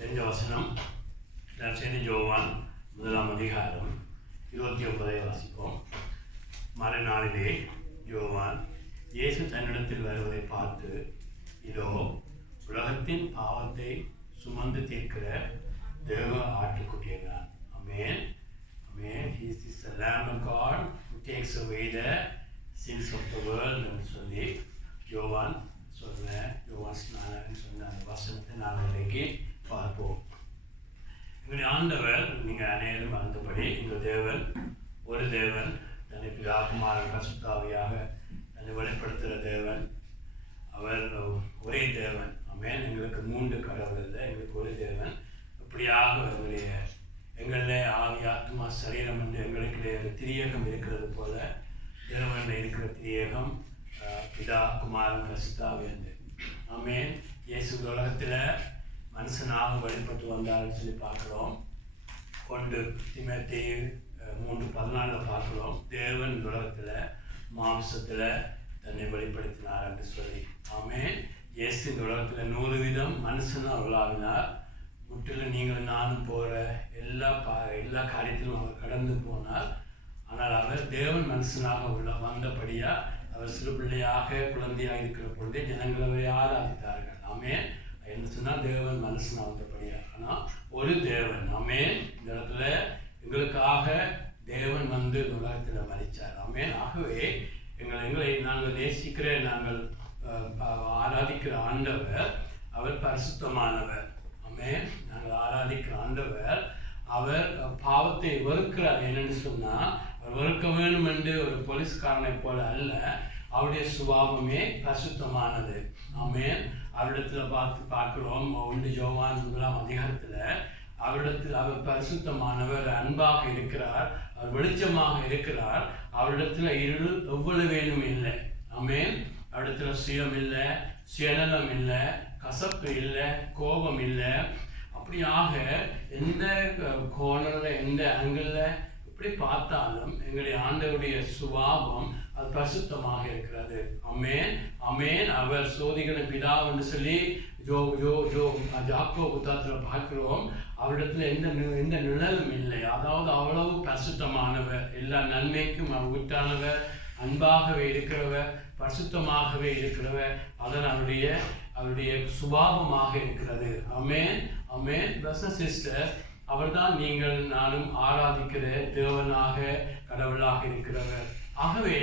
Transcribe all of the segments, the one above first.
தெரிஞ்ச வசனம் சேர்ந்து யோவான் 1 அதிகாரம் 29 வாசிப்போம். மறுநாளிலே யோவான் இயேசு தன்னிடத்தில் வருவதை பார்த்து, இதோ உலகத்தின் பாவத்தை சுமந்து தீர்க்கிற தேவ ஆட்டுக்குட்டி என்றான். Amen. Amen. He is the Lamb of God who takes away the sins of the world என்று சொல்லி யோவான் சொன்ன அந்த வசனத்தை நாங்கள் இன்றைக்கு பார்ப்போம். எங்களுடைய ஆண்டவர், நீங்கள் அனைவரும் அறிந்தபடி, எங்கள் தேவன் ஒரு தேவன், தன்னை பிதா குமாரன் பரிசுத்த தன்னை வெளிப்படுத்துகிற தேவன். அவர் ஒரே தேவன். ஆமென். எங்களுக்கு 3 கடவுள் இல்லை, எங்களுக்கு ஒரு தேவன். இப்படியாக எங்களில் ஆவி ஆத்மா சரீரம் என்று எங்களுக்கு ஒரு திரியகம் இருக்கிறது போல தேவனில் இருக்கிற திரியகம் பிதா குமாரன் பரிசுத்த என்று. ஆமென். இயேசு உலகத்தில் மனுஷனாக வெளிப்பட்டு வந்தார்னு சொல்லி பார்க்குறோம். கொண்டு தீமோத்தேயு 3:14 பார்க்குறோம். தேவன் உலகத்தில் மாம்சத்தில் தன்னை வெளிப்படுத்தினார் என்று சொல்லி. ஆமென். இயேசு இந்த உலகத்தில் 100 மனுஷனாக உலாவினார். முற்றிலும் நீங்களும் நானும் போகிற எல்லா காரியத்திலும் அவர் கடந்து போனார். ஆனால் அவர் தேவன் மனுஷனாக வந்தபடியாக அவர் சிறு பிள்ளையாக குழந்தையாக இருக்கிற பொழுதே ஜனங்கள் அவரை ஆராதித்தார்கள். ஆமென். என்ன சொன்னால் தேவன் மனுஷனாக வந்தபடியாக. ஆனால் ஒரு தேவன். ஆமென். இந்த இடத்துல எங்களுக்காக தேவன் வந்து உலகத்தில் மரித்தார். ஆமென். ஆகவே எங்களை நாங்கள் நேசிக்கிற, நாங்கள் ஆராதிக்கிற ஆண்டவர் அவர் பரிசுத்தமானவர். ஆமென். நாங்கள் ஆராதிக்கிற ஆண்டவர் அவர் பாவத்தை வெறுக்கிறார். என்னென்னு சொன்னால், அவர் வெறுக்க வேணும் என்று ஒரு போலீஸ்காரனை போல அல்ல, அவருடைய சுபாவமே பரிசுத்தமானது. ஆமென். அவரிடத்தில் பார்க்கிறோம் 1 யோவான் 1 அதிகாரத்தில் அவரிடத்தில் அவர் பரிசுத்தமானவர், அன்பாக இருக்கிறார், அவர் வெளிச்சமாக இருக்கிறார். அவரிடத்தில் இருள் எவ்வளவேனும் இல்லை. ஆமென். அவரிடத்தில் சுயம் இல்லை, சுயநலம் இல்லை, கசப்பு இல்லை, கோபம் இல்லை. அப்படியாக எந்த கோணரில் எந்த ஆங்கிளில் எப்படி பார்த்தாலும் எங்களுடைய ஆண்டவருடைய சுபாவம் அது பரிசுத்தமாக இருக்கிறது. ஆமென். ஆமென். அவர் சோதிகளை பிதா என்று சொல்லி யாக்கோபு புத்தகத்தில் பார்க்கிறோம். அவரிடத்துல எந்த நிழலும் இல்லை. அதாவது அவ்வளவு பரிசுத்தமானவர், எல்லா நன்மைக்கும் அவர் விட்டானவர், அன்பாகவே இருக்கிறவர், பரிசுத்தமாகவே இருக்கிறவர். அதன் அவருடைய சுபாவமாக இருக்கிறது. ஆமென். ஆமென். பிரதர் சிஸ்டர், அவர்தான் நீங்கள் நானும் ஆராதிக்கிற தேவனாக கடவுளாக இருக்கிறவர். ஆகவே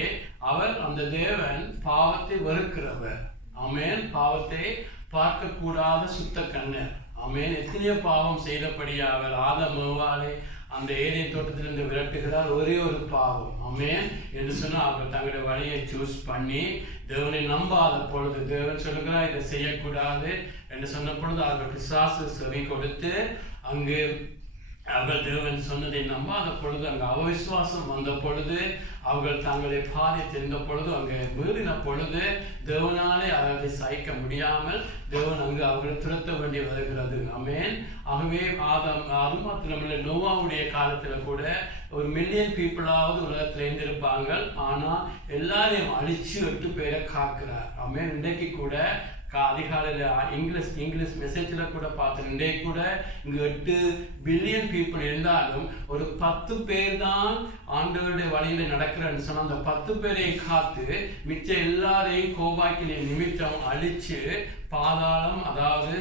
அவர் அந்த தேவன் பாவத்தை வெறுக்கிறவர். ஆமென். பாவத்தை பார்க்கக்கூடாத சுத்த கண்ணர். ஆமென். எத்தனையோ பாவம் செய்தபடியா அவர் ஆதாம் ஏவாளை அந்த ஏதேன் தோட்டத்திலிருந்து விரட்டுகிறார். ஒரே ஒரு பாவம். ஆமென் என்று சொன்னால் அவர் தங்களுடைய வழியை சூஸ் பண்ணி தேவனை நம்பாத பொழுது, தேவன் சொல்லுகிறார் இதை செய்யக்கூடாது என்று சொன்ன பொழுது அவர்கள் பிசாசு செவி கொடுத்து அங்கு அவர்கள் தேவன் சொன்னதை நம்பாத பொழுது, அங்கே அவிசுவாசம் வந்த பொழுது, அவர்கள் தங்களை பாதை தெரிந்த பொழுது, அங்கே மீறின பொழுது தேவனாலே அவர்களை சகிக்க முடியாமல் தேவன் அங்கு அவர்களை துரத்த வேண்டி வருகிறது. ஆமென். ஆகவே அது மாத்திரமில்லை, நோவாவுடைய காலத்தில் கூட 1 மில்லியன் பீப்புளாவது உலகத்தில் இருந்திருப்பாங்க. ஆனால் எல்லாரையும் அழிச்சு 8 பேரை காக்கிறார். ஆமென். இன்றைக்கு கூட அதிகாலையில் இங்கிலீஷ் மெசேஜில் கூட பார்த்தேன். இன்றைக்கு கூட இங்கே 8 பில்லியன் பீப்புள் இருந்தாலும் ஒரு 10 பேர் தான் ஆண்டவருடைய வழியில் நடக்கிறேன்னு சொன்னால், அந்த 10 பேரை காத்து மிச்ச எல்லாரையும் கோபாக்கினை நிமித்தம் அழிச்சு பாதாளம், அதாவது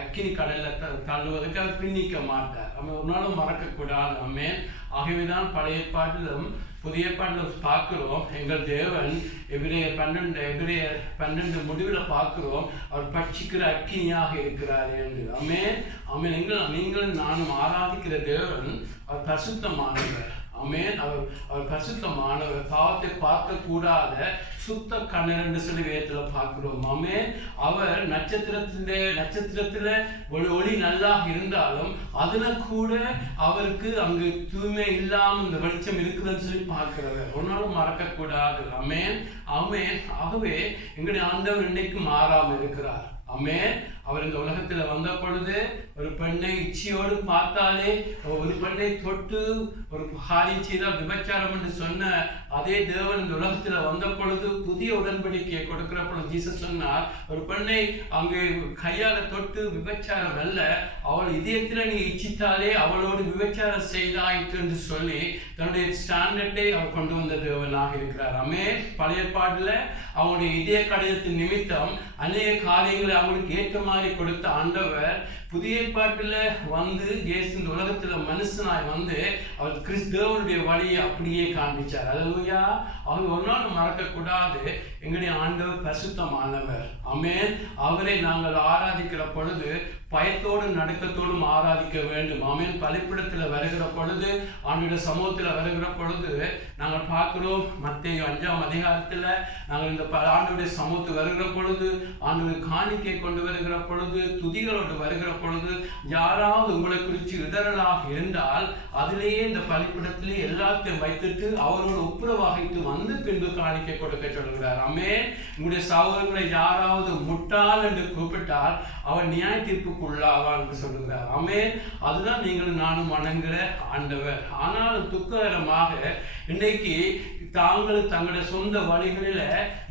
அக்கினி கடலில் தள்ளுவதற்கு அவர் பின்னிக்க மாட்டார். நம்ம ஒரு நாளும் மறக்கக்கூடாது. ஆமென். ஆகவேதான் பழைய ஏற்பாட்டிலும் புதிய ஏற்பாட்டிலும் பார்க்கிறோம், எங்கள் தேவன் எபிரேயர் 12 முடிவில் பார்க்கிறோம், அவர் பட்சிக்கிற அக்கினியாக இருக்கிறார் என்று. ஆமென். ஆமென். நீங்கள் நானும் ஆராதிக்கிற தேவன் அவர் பரிசுத்தமானவர். ஆமென். அவர் பரிசுத்தமானவர், பாவத்தை பார்க்கக்கூடாத சுத்த கண்ணர் என்று சொல்லி வேதத்தில் பார்க்கிறோம். ஆமென். அவர் நட்சத்திரத்தில் ஒளி நல்லா இருந்தாலும் அதுல கூட அவருக்கு அங்கு தூய்மை இல்லாமல் இந்த வெளிச்சம் இருக்குதுன்னு சொல்லி பார்க்கிறவர். ஒரு நாளும் மறக்கக்கூடாது. ஆமென். ஆமென். ஆகவே எங்களுடைய ஆண்டவர் இன்னைக்கு மாறாமல் இருக்கிறார். ஆமென். அவர் இந்த உலகத்துல வந்த பொழுது ஒரு பெண்ணை இச்சையோடு பார்த்தாலே, ஒரு பெண்ணை தொட்டு ஒரு காரியம் செய்தால் விபச்சாரம் என்று சொன்ன அதே தேவன் இந்த உலகத்துல வந்த பொழுது புதிய உடன்படிக்கையை கொடுக்கிற பொழுது ஜீசஸ் சொன்னார், ஒரு பெண்ணை அங்கே கையால தொட்டு விபச்சாரம் அல்ல, அவள் இதயத்துல நீ இச்சித்தாலே அவளோடு விபச்சாரம் செய்தாயிற்று என்று சொல்லி தன்னுடைய ஸ்டாண்டர்டை அவர் கொண்டு வந்த தேவனாக இருக்கிறார். பழைய பாட்டுல அவங்களுடைய இதய கடிதத்தின் நிமித்தம் அநேக காரியங்களை அவங்களுக்கு ஏற்ற மாதிரி கொடுத்த ஆண்டவர் புதிய பாட்டுல வந்து இந்த உலகத்துல மனுஷனாய் வந்து அவர் கிறிஸ்தவனுடைய வழியை அப்படியே காண்பிச்சார். அல்லேலூயா. அவர் ஒரு நாள் மறக்க கூடாது, எங்களுடைய ஆண்டவர் பரிசுத்தமானவர். ஆமென். அவரை நாங்கள் ஆராதிக்கிற பொழுது பயத்தோடு நடுக்கத்தோடும் ஆராதிக்க வேண்டும். ஆமென். பலிபீடத்துல வருகிற பொழுது, ஆண்டவருடைய சமூகத்துல வருகிற பொழுது நாங்கள் பார்க்கிறோம், மத்தேயு 5ஆம் அதிகாரத்துல நாங்கள் இந்த ஆண்டவருடைய சமூகத்துக்கு வருகிற பொழுது, ஆண்டவர் காணிக்கை கொண்டு வருகிற பொழுது, துதிகளோடு வருகிற பொழுது யாராவது உங்களை குறித்து இடரலாக இருந்தால் அதிலேயே இந்த பலிபீடத்திலே எல்லாத்தையும் வைத்துட்டு அவரோட ஒப்புரவாகிட்டு வந்து பின்பு காணிக்கை கொடுக்க சொல்கிறார். ஆமென். உங்களுடைய சகோதரர்களை யாராவது முட்டாள் என்று கூப்பிட்டால் அவர் நியாய தீர்ப்புக்குள்ளாவார் என்று சொல்லுகிறார். ஆமென். அதுதான் நீங்கள் நானும் வணங்குகிற ஆண்டவர். ஆனால் துக்ககரமாக இன்றைக்கு தாங்கள் தங்களுடைய சொந்த வழிகளில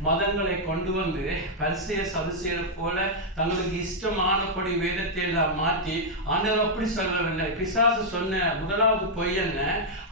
மதங்களை கொண்டு வந்து பரிசேய சதுசேயரை போல தங்களுக்கு இஷ்டமானபடி வேதத்தை எல்லாம் மாற்றி, ஆண்டவர் அப்படி சொல்லவில்லை. பிசாசு சொன்ன முதலாவது பொய் என்ன?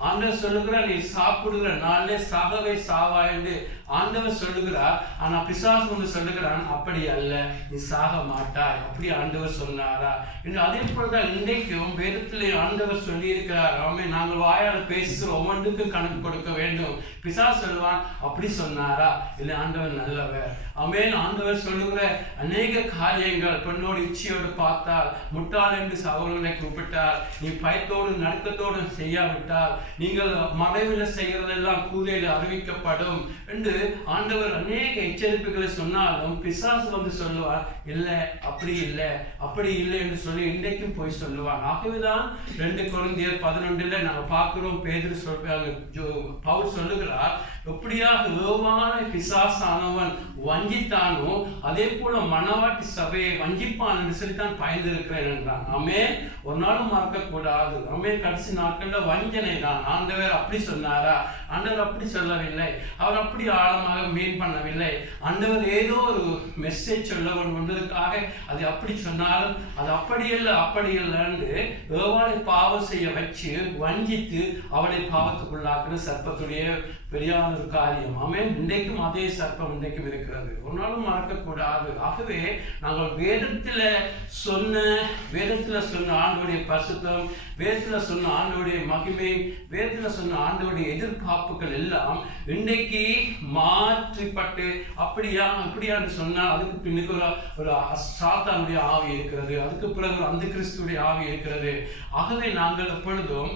ஆண்டவர் சொல்லுகிறார், நீ சாப்பிடுகிற நாளிலே சாகவே சாவா என்று ஆண்டவர் சொல்லுகிறார். ஆனா பிசாசு ஒன்று சொல்லுகிறான், அப்படி அல்ல, நீ சாக மாட்டாய். அப்படி ஆண்டவர் சொன்னாரா என்று அதே போலதான் இன்றைக்கும் வேதத்திலே ஆண்டவர் சொல்லி இருக்கிறார். ஆமென். நாங்கள் வாயால் பேசுகிற ஒவ்வொன்றுக்கும் கணக்கு கொடுக்க வேண்டும். பிசாசு சொல்லுவான், அப்படி சொன்னாரா? இல்லை, ஆண்டவர் நல்லவர். ஆமென். ஆண்டவர் சொல்லுகிற அநேக காரியங்கள் பெண்ணோடு இச்சையோடு பார்த்தால், முட்டாள் என்று சகோதரர்களை கூப்பிட்டால், நீ பயத்தோடு நடுக்கத்தோடு செய்யாவிட்டால், நீங்கள் மறைவில் செய்கிறதெல்லாம் கூரையில் அறிவிக்கப்படும் என்று ஆண்டவர் அநேக எச்சரிப்புகளை சொன்னாலும் பிசாசு வந்து சொல்லுவார், இல்லை அப்படி இல்லை அப்படி இல்லை என்று சொல்லி இன்றைக்கும் போய் சொல்லுவான். ஆகவேதான் 2 கொரிந்தியர் 11 நாங்கள் பார்க்கிறோம், பேதுரு பவுல் சொல்லுகிறார், எப்படியாக ஏவான பிசாசானவன் வஞ்சித்தானோ அதே போல மணவாட்டி சபையை வஞ்சிப்பான் என்று சொல்லித்தான் பயந்திருக்கிறேன் என்றான். ஆமென். ஒரு நாளும் மறக்க கூடாது. ஆமென். கடைசி நாட்கள்ல வஞ்சனை தான். ஆண்டவர் அப்படி சொன்னாரா? ஆண்டவர் அப்படி சொல்லவில்லை. அவர் அப்படி ஆழமாக மீன் பண்ணவில்லை. ஆண்டவர் ஏதோ ஒரு மெசேஜ் சொல்ல கொண்டதுக்காக அது அப்படி சொன்னாலும் அது அப்படி இல்லைன்னு ஏவாளை பாவம் செய்ய வச்சு வஞ்சித்து அவளை பாவத்துக்குள்ளாக்குற சர்ப்பத்துடைய பெரியான ஒரு காரியம். ஆமென். இன்றைக்கும் அதே சர்ப்பம் இன்றைக்கும் இருக்கிறது. ஒரு நாளும் மறக்கக்கூடாது. ஆகவே நாங்கள் வேதத்துல சொன்ன ஆண்டவருடைய பரிசுத்தம், வேதத்துல சொன்ன ஆண்டவருடைய மகிமை, வேதத்துல சொன்ன ஆண்டவருடைய எதிர்பார்ப்புகள் எல்லாம் இன்றைக்கு மாற்றிப்பட்டு அப்படியான்னு சொன்னால் அதுக்கு பின்னுக்கு ஒரு சாத்தானுடைய ஆவி இருக்கிறது, அதுக்கு பிறகு அந்த கிறிஸ்துடைய ஆவி இருக்கிறது. ஆகவே நாங்கள் எப்பொழுதும்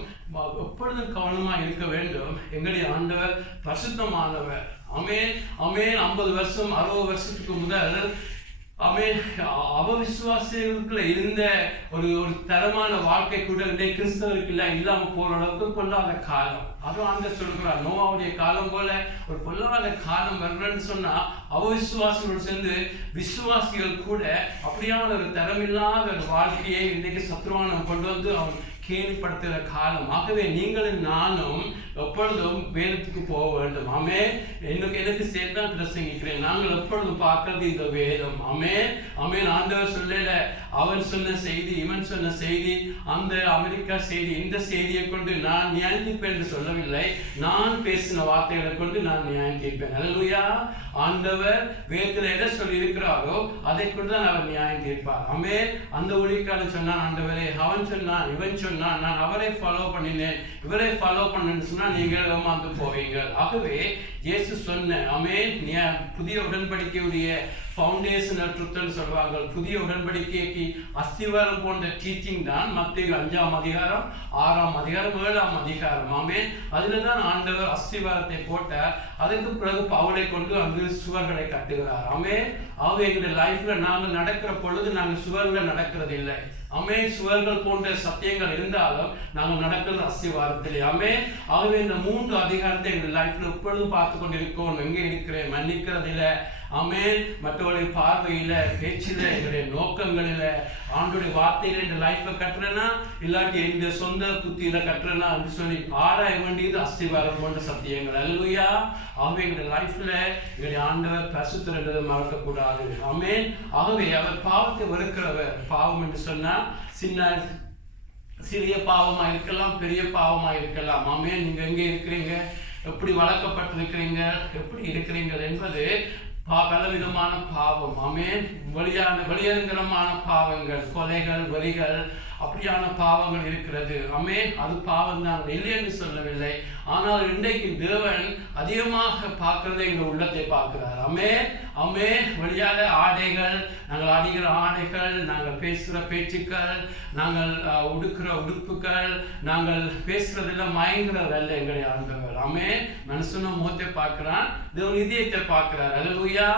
கவனமாக இருக்க வேண்டும். எங்களுடைய ஆண்டவர் பரிசுத்தமானவர். ஆமென். ஆமென். 50 வருஷம் 60 வருஷத்துக்கு முதல் ஆமென் அவவிசுவாசிகளுக்குள்ள இருந்த ஒரு தரமான வாழ்க்கை கூட இன்றைய கிறிஸ்தவருக்கு இல்லாம போற அளவுக்கு கொள்ளாத காலம். அதுவும் ஆண்டவர் சொல்கிறார், நோவாவுடைய காலம் போல ஒரு கொள்ளாத காலம் வரணும்னு சொன்னா அவவிசுவாசிகளோடு சேர்ந்து விசுவாசிகள் கூட அப்படியான ஒரு தரமில்லாத ஒரு வாழ்க்கையை இன்றைக்கு சத்ருவானம் கொண்டு வந்து அவன் கேள்விப்படுத்துகிற காலம். ஆகவே நீங்களும் நானும் எப்பொழுதும் வேதத்துக்கு போக வேண்டும். ஆமென். எனக்கு சேர்த்தான் பிரசங்கிக்கிறேன். நாங்கள் எப்பொழுதும் பார்க்கறது இந்த வேதம். ஆமென். ஆமென். ஆண்டவர் சொல்லல அவன் சொன்ன செய்தி, இவன் சொன்ன செய்தி, அந்த அமெரிக்கா செய்தி, இந்த செய்தியை கொண்டு நான் நியாயம் தீர்ப்பேன் என்று சொல்லவில்லை. நான் பேசின வார்த்தைகளை கொண்டு நான் நியாயம் தீர்ப்பேன். அல்லேலூயா. ஆண்டவர் வேதத்தில் எதை சொல்லி இருக்கிறாரோ அதை கொண்டு தான் அவர் நியாயம் தீர்ப்பார். ஆமென். அந்த ஊழியக்காரன் சொன்னான், ஆண்டவரே அவன் சொன்னான், இவன் சொன்னான், நான் அவரை ஃபாலோ பண்ணினேன், இவரை ஃபாலோ பண்ணேன்னு சொன்னா நீங்கள் ஏமாந்து போவீங்க. ஆகவே இயேசு சொன்ன ஆமென் புதிய உடன்படிக்கையுடைய ஃபவுண்டேஷனல் ட்ரூத்னு சொல்வாங்க. புதிய உடன்படிக்கைக்கு அஸ்திவாரம் போன்ற டீச்சிங் தான் மத்தேயு 5ஆம் அதிகாரம் 6ஆம் அதிகாரம் 7ஆம் அதிகாரம். ஆமென். அதுல தான் ஆண்டவர் அஸ்திவாரத்தை போட்டார். அதுக்கு பிறகு பவுலை கொண்டு அங்கு சுவர்களை கட்டுகிறார். ஆமென். ஆகவே எங்களுடைய லைஃப்ல நாங்கள் நடக்கிற பொழுது நாங்கள் சுவர்கள் நடக்கிறது இல்லை. ஆமென். சுவர்கள் போன்ற சத்தியங்கள் இருந்தாலும் நாங்கள் நடக்கிறது அஸ்திவாரத்திலே. ஆமென். ஆகவே இந்த 3 அதிகாரத்தை எங்கள் லைஃப்ல எப்பொழுதும் பார்த்து கொண்டிருக்கோம். எங்கே இருக்கிறேன், மன்னிக்கிறதில்லை, ஆமென். மற்றவருடைய பார்வையில, பேச்சில, எங்களுடைய நோக்கங்களில, ஆண்டோடைய வார்த்தையில இந்த லைஃப்பை கட்டுறேன்னா இல்லாட்டி எங்க சொந்த புத்தியில கட்டுறேன்னா அப்படி சொல்லி ஆராய வேண்டியது அஸ்திவாரம் போன்ற சத்தியங்கள். அல்லேலூயா. ஆகவே எங்களுடைய லைஃப்ல எங்களுடைய ஆண்டவர் பரிசுத்தர் என்றதை மறக்கக்கூடாது. ஆமென். ஆகவே அவர் பாவத்தை வெறுக்கிறவர். பாவம் என்று சொன்னா சிறிய பாவமா இருக்கலாம், பெரிய பாவமா இருக்கலாம். ஆமென். நீங்க எங்க இருக்கிறீங்க, எப்படி வளர்க்கப்பட்டிருக்கிறீங்க, எப்படி இருக்கிறீங்க என்பது பலவிதமான பாவம். ஆமென். வெளியரங்கமான பாவங்கள், கொலைகள், வரிகள், அப்படியான பாவங்கள் இருக்கிறது. ஆமென். அது பாவம் தான், இல்லைன்னு சொல்லவில்லை. ஆனால் இன்றைக்கு தேவன் அதிகமாக பார்க்கிறதை எங்கள் உள்ளத்தை பார்க்கிறார். ஆமென். ஆமென். வெளியாக ஆடைகள், நாங்கள் அணிகிற ஆடைகள், நாங்கள் பேசுகிற பேச்சுக்கள், நாங்கள் உடுக்கிற உடுப்புகள், நாங்கள் பேசுறதெல்லாம் மயங்குறதல்ல எங்களுடைய ஆண்டவர். ஆமென். மனுஷனும் முகத்தை பார்க்கிறான், தேவன் இதயத்தை பார்க்கிறார். அல்லேலூயா.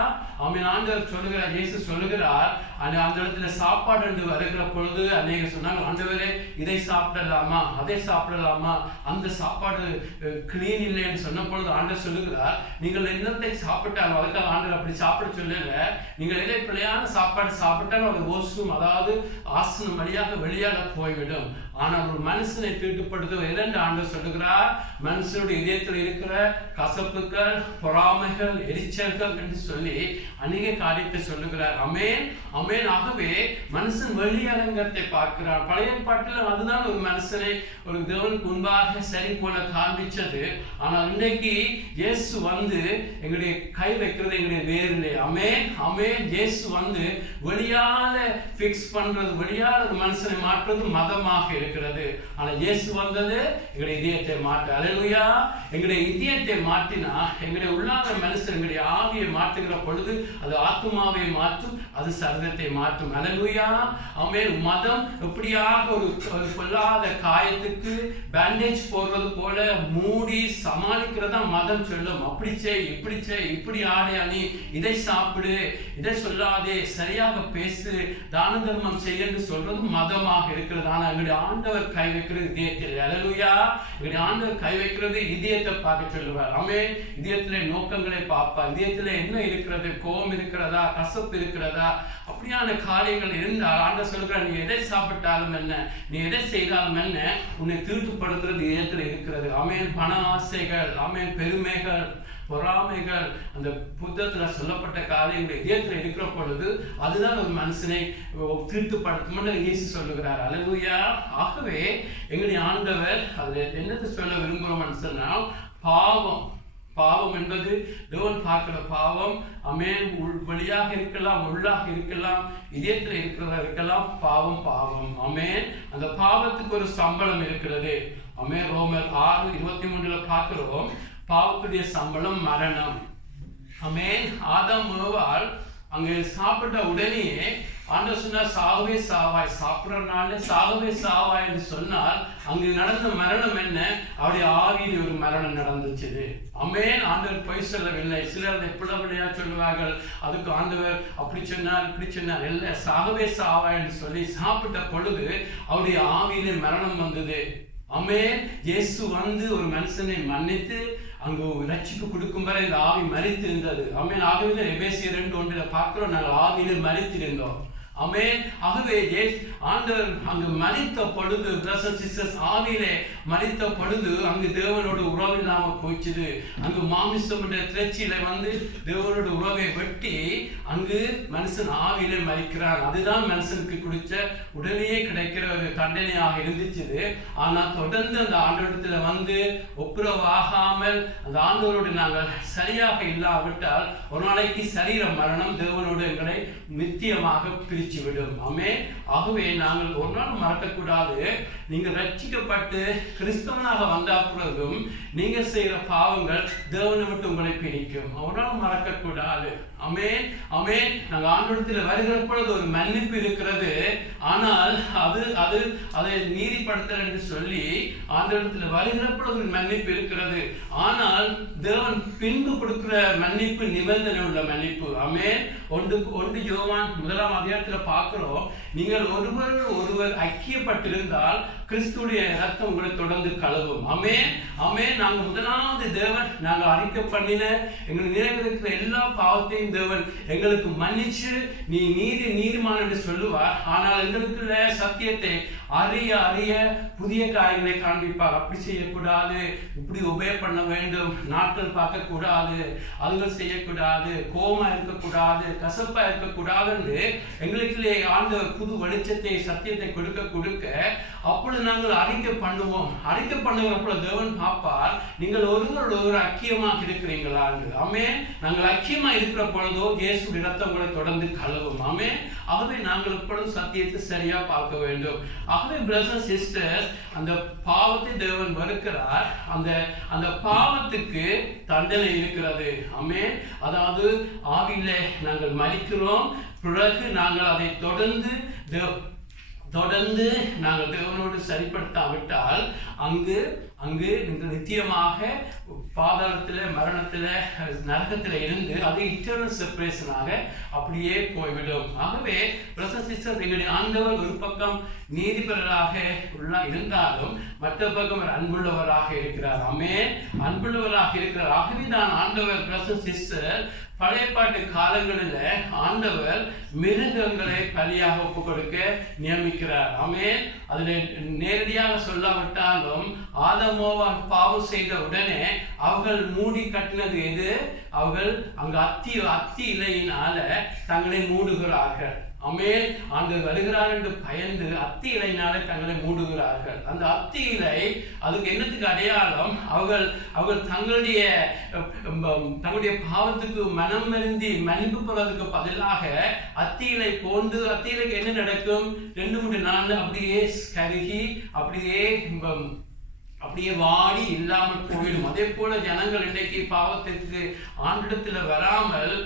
ஆமென். ஆண்டவர் சொல்லுகிறார், இயேசு சொல்லுகிறார், அந்த இடத்துல சாப்பாடு என்று வருகிற பொழுது அநேக சொன்னாங்க, ஆண்டவரே இதை சாப்பிடலாமா, அதை சாப்பிடலாமா, அந்த சாப்பாடு கிளீன் இல்லைன்னு சொன்ன பொழுது ஆண்டவர் சொல்லுகிறார், நீங்கள் என்னத்தை சாப்பிட்டாலும், அதுக்காக ஆண்டவர் அப்படி சாப்பிட சொல்லல, நீங்கள் எதை பிள்ளையான சாப்பாடு சாப்பிட்டாலும் அது ஓசும், அதாவது ஆசனம் வழியாக வெளியாக போய்விடும். ஆனால் ஒரு மனுஷனை தீட்டுப்படுத்த இரண்டு ஆண்டவர் சொல்லுகிறார், மனுஷனுடைய இதயத்தில் இருக்கிற கசப்புகள், பொறாமைகள், எரிச்சல்கள் என்று சொல்லி அநேக காரியத்தை சொல்லுகிறார். ஆமென். ஆமென். ஆகவே மனுஷன் வெளியரங்கத்தை பார்க்கிறார். பழைய பாட்டில் அதுதான் ஒரு மனுஷனை ஒரு தேவனுக்கு முன்பாக சரி போல காண்பிச்சது. ஆனால் இன்னைக்கு இயேசு வந்து எங்களுடைய கை வைக்கிறது எங்களுடைய வேரிலே. ஆமென். ஆமென். இயேசு வந்து வெளியால பிக்ஸ் பண்றது, வெளியால ஒரு மனுஷனை மாற்றுறது மதமாக இருக்கிறது. ஆனால் இயேசு வந்தது எங்களுடைய இதயத்தை மாற்ற. அல்லேலூயா. எங்களுடைய இதயத்தை மாற்றினா எங்களுடைய உள்ளாத மனுஷன் எங்களுடைய ஆவியை மாற்றுகிற பொழுது அது ஆத்மாவை மாற்றும், அது சரீரத்தை மாற்றும். அல்லேலூயா. ஆமென். மதம் எப்படியாக ஒரு கொல்லாத காயத்துக்கு பேண்டேஜ் போடுறது போல மூடி சமாளிக்கிறதா மதம் சொல்லும். அப்படி செய், இப்படி செய், இப்படி ஆடை அணி, இதை சாப்பிடு, இதை சொல்லாதே, சரியாக பேசு, தான தர்மம் செய்ய என்று சொல்றது மதமாக இருக்கிறது. ஆனால் எங்களுடைய ஆண்டவர் கை வைக்கிறது இதயத்தில். அல்லேலூயா. எங்களுடைய ஆண்டவர் கை வைக்கிறது இதயத்தை பார்க்க சொல்லுவார். ஆமென். இதயத்திலே நோக்கங்களை பார்ப்பார். இதயத்திலே என்ன இருக்கிறது, கோபம் இருக்கிறதா, கசப்பு இருக்கிறதா, அப்படியான காரியங்கள் இருந்தால் ஆண்டவர் சொல்கிறார், நீ எதை சாப்பிட்டாலும் என்ன, நீ எதை செய்தாலும் என்ன, உன்னை தீட்டுப்படுத்துறது இதயத்தில் இருக்கிறது. ஆமென். பண ஆசைகள், ஆமென், பெருமைகள், பொறாமைகள், அந்த புத்தகத்தில் சொல்லப்பட்ட காரியங்கள் இதயத்தில் இருக்கிற பொழுது அதுதான் ஒரு மனுஷனை தீட்டுப்படுத்தும் இயேசு சொல்லுகிறார். அல்லேலூயா. ஆகவே எங்களுடைய ஆண்டவர் அதுல என்னத்தை சொல்ல விரும்புகிறோம்னு சொன்னால், பாவம் பாவம் என்பது தேவன் பார்க்கிற பாவம். ஆமென். வெளியாக இருக்கலாம், உள்ளாக இருக்கலாம், இதயத்தில் இருக்கிறதா இருக்கலாம். பாவம் பாவம். ஆமென். அந்த பாவத்துக்கு ஒரு சம்பளம் இருக்கிறது. ஆமென். ரோமர் 6:23 பார்க்கிறோம், பாவத்துடைய சம்பளம் மரணம். ஆமென். ஆதாம் ஏவாள் அங்கே சாப்பிட்ட உடனேயே ஆண்டவர் சொன்னார், சாகவே சாவாய், சாப்பிட்றனால சாகவே சாவாய் என்று சொன்னால் அங்கு நடந்த மரணம் என்ன, அவருடைய ஆவியில் ஒரு மரணம் நடந்துச்சு. ஆமென். ஆண்டவர் பொய் சொல்லவில்லை. சிலர் எப்படியா சொல்லுவார்கள், அதுக்கு ஆண்டவர் அப்படி சொன்னார் இப்படி சொன்னார். இல்லை, சாகவே சாவாய் என்று சொல்லி சாப்பிட்ட பொழுது அவருடைய ஆவியிலே மரணம் வந்தது. ஆமென். இயேசு வந்து ஒரு மனுஷனை மன்னித்து அங்கு ரட்சிப்பு கொடுக்கும் வரை இந்த ஆவி மரித்திருந்தது. ஆமென். ஆகவே எபேசியர் 2:1 பார்க்கிறோம், நாங்கள் ஆவியிலே மரித்திருந்தோம். ஆமென். ஆகவே ஆண்டவர் அங்கு மரித்த பொழுது, பிரதர்ஸ் சிஸ்டர்ஸ், ஆவியிலே மரித்த பொழுது அங்கு தேவனோட உறவு இல்லாமல் போச்சுது. அங்கு மாமிசம் என்ற திரைச்சியில வந்து தேவனோட உறவை வெட்டி அங்கு மனுஷன் ஆவியிலே மரிக்கிறான். அதுதான் மனுஷனுக்கு குடிச்ச உடனே கிடைக்கிற ஒரு தண்டனையாக இருந்துச்சு. ஆனால் தொடர்ந்து அந்த ஆண்டவரத்துல வந்து ஒப்புரவாகாமல் அந்த ஆண்டவரோடு நாங்கள் சரியாக இல்லாவிட்டால் ஒரு நாளைக்கு சரீர மரணம் தேவனோடு எங்களை நித்தியமாக பிரிச்சு விடும். ஆமென். ஆகவே நாங்கள் ஒரு நாள் மறக்கக்கூடாது, நீங்கள் ரட்சிக்கப்பட்டு கிறிஸ்தவனாக வந்த பிறகும் நீங்க செய்யற பாவங்கள் தேவனை விட்டு உங்களை பிரிக்கும். ஒரு நாள் மறக்கக்கூடாது. ஆமென். ஆமென். நாங்கள் ஆண்டவரத்தில் வருகிற பொழுது ஒரு மன்னிப்பு இருக்கிறது. ஆனால் அதை நீதிப்படுத்தல் என்று சொல்லி ஆண்டவரிடத்தில் வருகிறப்பொழுது மன்னிப்பு இருக்கிறது. ஆனால் தேவன் பின்பு கொடுக்கிற மன்னிப்பு நிபந்தனை உள்ள மன்னிப்பு. ஆமென். 1 யோவான் 1ஆம் அதிகாரத்தில் பார்க்கிறோம், நீங்கள் ஒருவர் ஐக்கியப்பட்டிருந்தால் கிறிஸ்துடைய ரத்தம் உங்களை தொடர்ந்து கழுவும். ஆமென் ஆமென். நாங்கள் முதலாவது தேவன் நாங்கள் அறிக்கை பண்ணின எங்கள் நிறைவேற்ற எல்லா பாவத்தையும் தேவன் எங்களுக்கு மன்னிச்சு நீ நீதிமான் என்று சொல்லுவார். ஆனால் எங்களுக்குள்ள சத்தியத்தை அறிய அறிய புதிய காரியங்களை காண்பிப்பார். அப்படி செய்யக்கூடாது, இப்படி உபய பண்ண வேண்டும், நாட்கள் பார்க்க கூடாது, அதுகள் செய்யக்கூடாது, கோபமா இருக்கக்கூடாது, கசப்பா இருக்கக்கூடாது என்று எங்களுக்குள்ளே ஆண்டவர் புது வெளிச்சத்தை சத்தியத்தை கொடுக்க அப்பொழுது நாங்கள் அறிக்கை பண்ணுவோம். அறிக்கை பண்ணுகிறப்ப தேவன் பார்ப்பார், நீங்கள் ஒருவர் ஐக்கியமாக இருக்கிறீங்களா என்று. ஆமென். நாங்கள் ஐக்கியமா இருக்கிற பொழுதோ இயேசுவின் இரத்தம் உங்களை தொடர்ந்து கழுவும். ஆமென். ஆகவே நாங்கள் எப்பொழுதும் சத்தியத்தை சரியா பார்க்க வேண்டும். ஆகவே பிரதர்ஸ் சிஸ்டர்ஸ், அந்த பாவத்தை தேவன் வெறுக்கிறார். அந்த பாவத்துக்கு தண்டனை இருக்கிறது. ஆமென். அதாவது ஆவியிலே நாங்கள் மரிக்கிறோம், பிறகு நாங்கள் அதை தொடர்ந்து நாங்கள் தேவனோடு சரிப்படுத்தாவிட்டால் அங்கு நீங்கள் நித்தியமாக பாதாளத்தில் மரணத்தில் நரகத்தில் இருந்து அது இட்டர்னல் செப்பரேஷனாக அப்படியே போய்விடும். ஆகவே பிரதர்ஸ் சிஸ்டர்ஸ், எங்களுடைய ஆண்டவர் ஒரு பக்கம் நீதிபரராக இருந்தாலும் மற்ற பக்கம் ஒரு அன்புள்ளவராக இருக்கிறார். ஆமென். அன்புள்ளவராக இருக்கிறார். ஆகவே தான் ஆண்டவர் பிரதர்ஸ் சிஸ்டர் பழைய பாட்டு காலங்களில் ஆண்டவர் மிருகங்களை பலியாக ஒப்பு கொடுக்க நியமிக்கிறார். ஆமென். அதில் நேரடியாக சொல்லாவிட்டாலும் ஆதமோவா பாவம் செய்த உடனே அவர்கள் மூடி கட்டினது எது? அவர்கள் அங்கு அத்தி இலையினால தங்களை மூடுகிறார்கள். ஆமென். ஆண்டவர் வருகிறார் என்று பயந்து அத்தி இலையினாலே தங்களை மூடுகிறார்கள். அந்த அத்தி இலை அதுக்கு என்னத்துக்கு அடையாளம்? அவர்கள் தங்களுடைய பாவத்துக்கு மனம் வருந்தி மன்னிப்பு பெறுவதற்கு பதிலாக அத்தி இலை போன்று அத்தி இலைக்கு என்ன நடக்கும்? 2-3 நாள் அப்படியே கருகி அப்படியே வாடி இல்லாமல் போயிடும். அதே போல ஜனங்கள் இன்றைக்கு பாவத்திற்கு ஆண்டிடத்துல வராமல்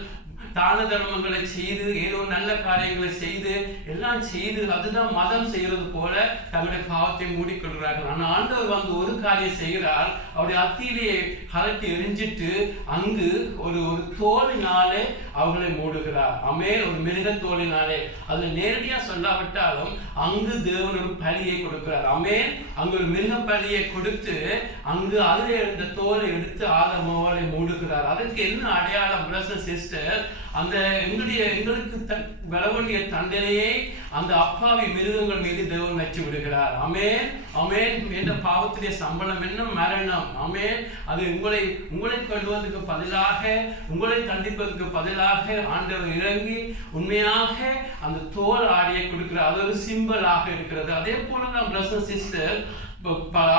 தான தர்மங்களை செய்து ஏதோ நல்ல காரியங்களை செய்து எல்லாம் செய்து அதுதான் மதம் செய்யறது போல தங்களுடைய பாவத்தை மூடிக்கொள்கிறார்கள். ஆனால் ஆண்டவர் வந்து ஒரு காரியம் செய்கிறார். அவருடைய அத்தியிலேயே கலட்டி எரிஞ்சிட்டு அங்கு ஒரு தோலினாலே அவர்களை மூடுகிறார். ஆமென். ஒரு மிருக தோலினாலே. அதுல நேரடியா சொல்லாவிட்டாலும் அங்கு தேவன் ஒரு பலியை கொடுக்கிறார். ஆமென். அங்கு ஒரு மிருக பலியை கொடுத்து அங்கு அதில் இருந்த தோலை எடுத்து ஆதமோவாலை மூடுகிறார். அதற்கு என்ன அடையாளம் பிரதர்ஸ் சிஸ்டர்? அந்த எங்களுக்கு வர வேண்டிய தண்டனையை அந்த அப்பாவி மிருகங்கள் மீது தேவன் வச்சு விடுகிறார். ஆமென் ஆமென். என்ற பாவத்துடைய சம்பளம் என்ன? மரணம். ஆமென். அது உங்களை கொள்வதற்கு பதிலாக உங்களை தண்டிப்பதற்கு பதிலாக ஆண்டவர் இறங்கி உண்மையாக அந்த தோல் ஆடியை கொடுக்கிறார். அது ஒரு சிம்பலாக இருக்கிறது. அதே போலதான் பிரதர்ஸ் சிஸ்டர்,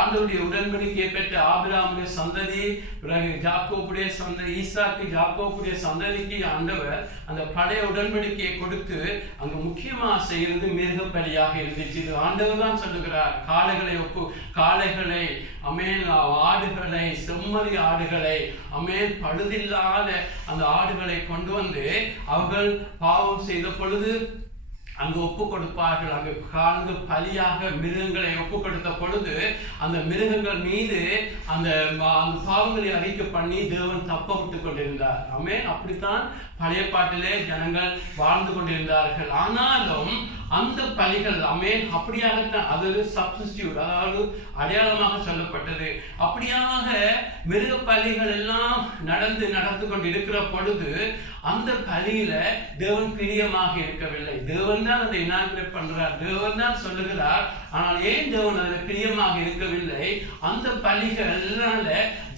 ஆண்டவருடைய உடன்படிக்கையை பெற்ற ஆபிரகாமுடைய சந்ததி, பிறகு யாக்கோபுடைய சந்ததி, ஈசாக்கு யாக்கோபுடைய சந்ததிக்கு ஆண்டவர் அந்த பழைய உடன்படிக்கையை கொடுத்து அங்கு முக்கியமா செய்யறது மிருக பலியாக இருந்துச்சு. இது ஆண்டவர் தான் சொல்லுகிறார். காளைகளை ஆமென், ஆடுகளை, செம்மறி ஆடுகளை, ஆமென், பழுதில்லாத அந்த ஆடுகளை கொண்டு வந்து அவர்கள் பாவம் செய்த பொழுது அங்கு ஒப்பு கொடுப்பார்கள். அங்கு பலியாக மிருகங்களை ஒப்பு கொடுத்த பொழுது அந்த மிருகங்கள் மீது அந்த பாவங்களை அறிக்கை பண்ணி தேவன் தப்ப விட்டு கொண்டிருந்தார். ஆமென். அப்படித்தான் பழைய பாட்டிலே ஜனங்கள் வாழ்ந்து கொண்டிருந்தார்கள். ஆனாலும் அந்த பலிகள் ஆமென் அப்படியாகத்தான் அது சப்ஸ்டிட்யூட், அதாவது அடையாளமாக சொல்லப்பட்டது. அப்படியாக மிருக பலிகள் எல்லாம் நடந்து கொண்டு இருக்கிற பொழுது அந்த பலியில தேவன் பிரியமாக இருக்கவில்லை. தேவன் தான் அதை இனாகிரேட் பண்றார், தேவன் தான் சொல்லுகிறார். ஆனால் ஏன் தேவன் அதில் பிரியமாக இருக்கவில்லை? அந்த பலிகள்னால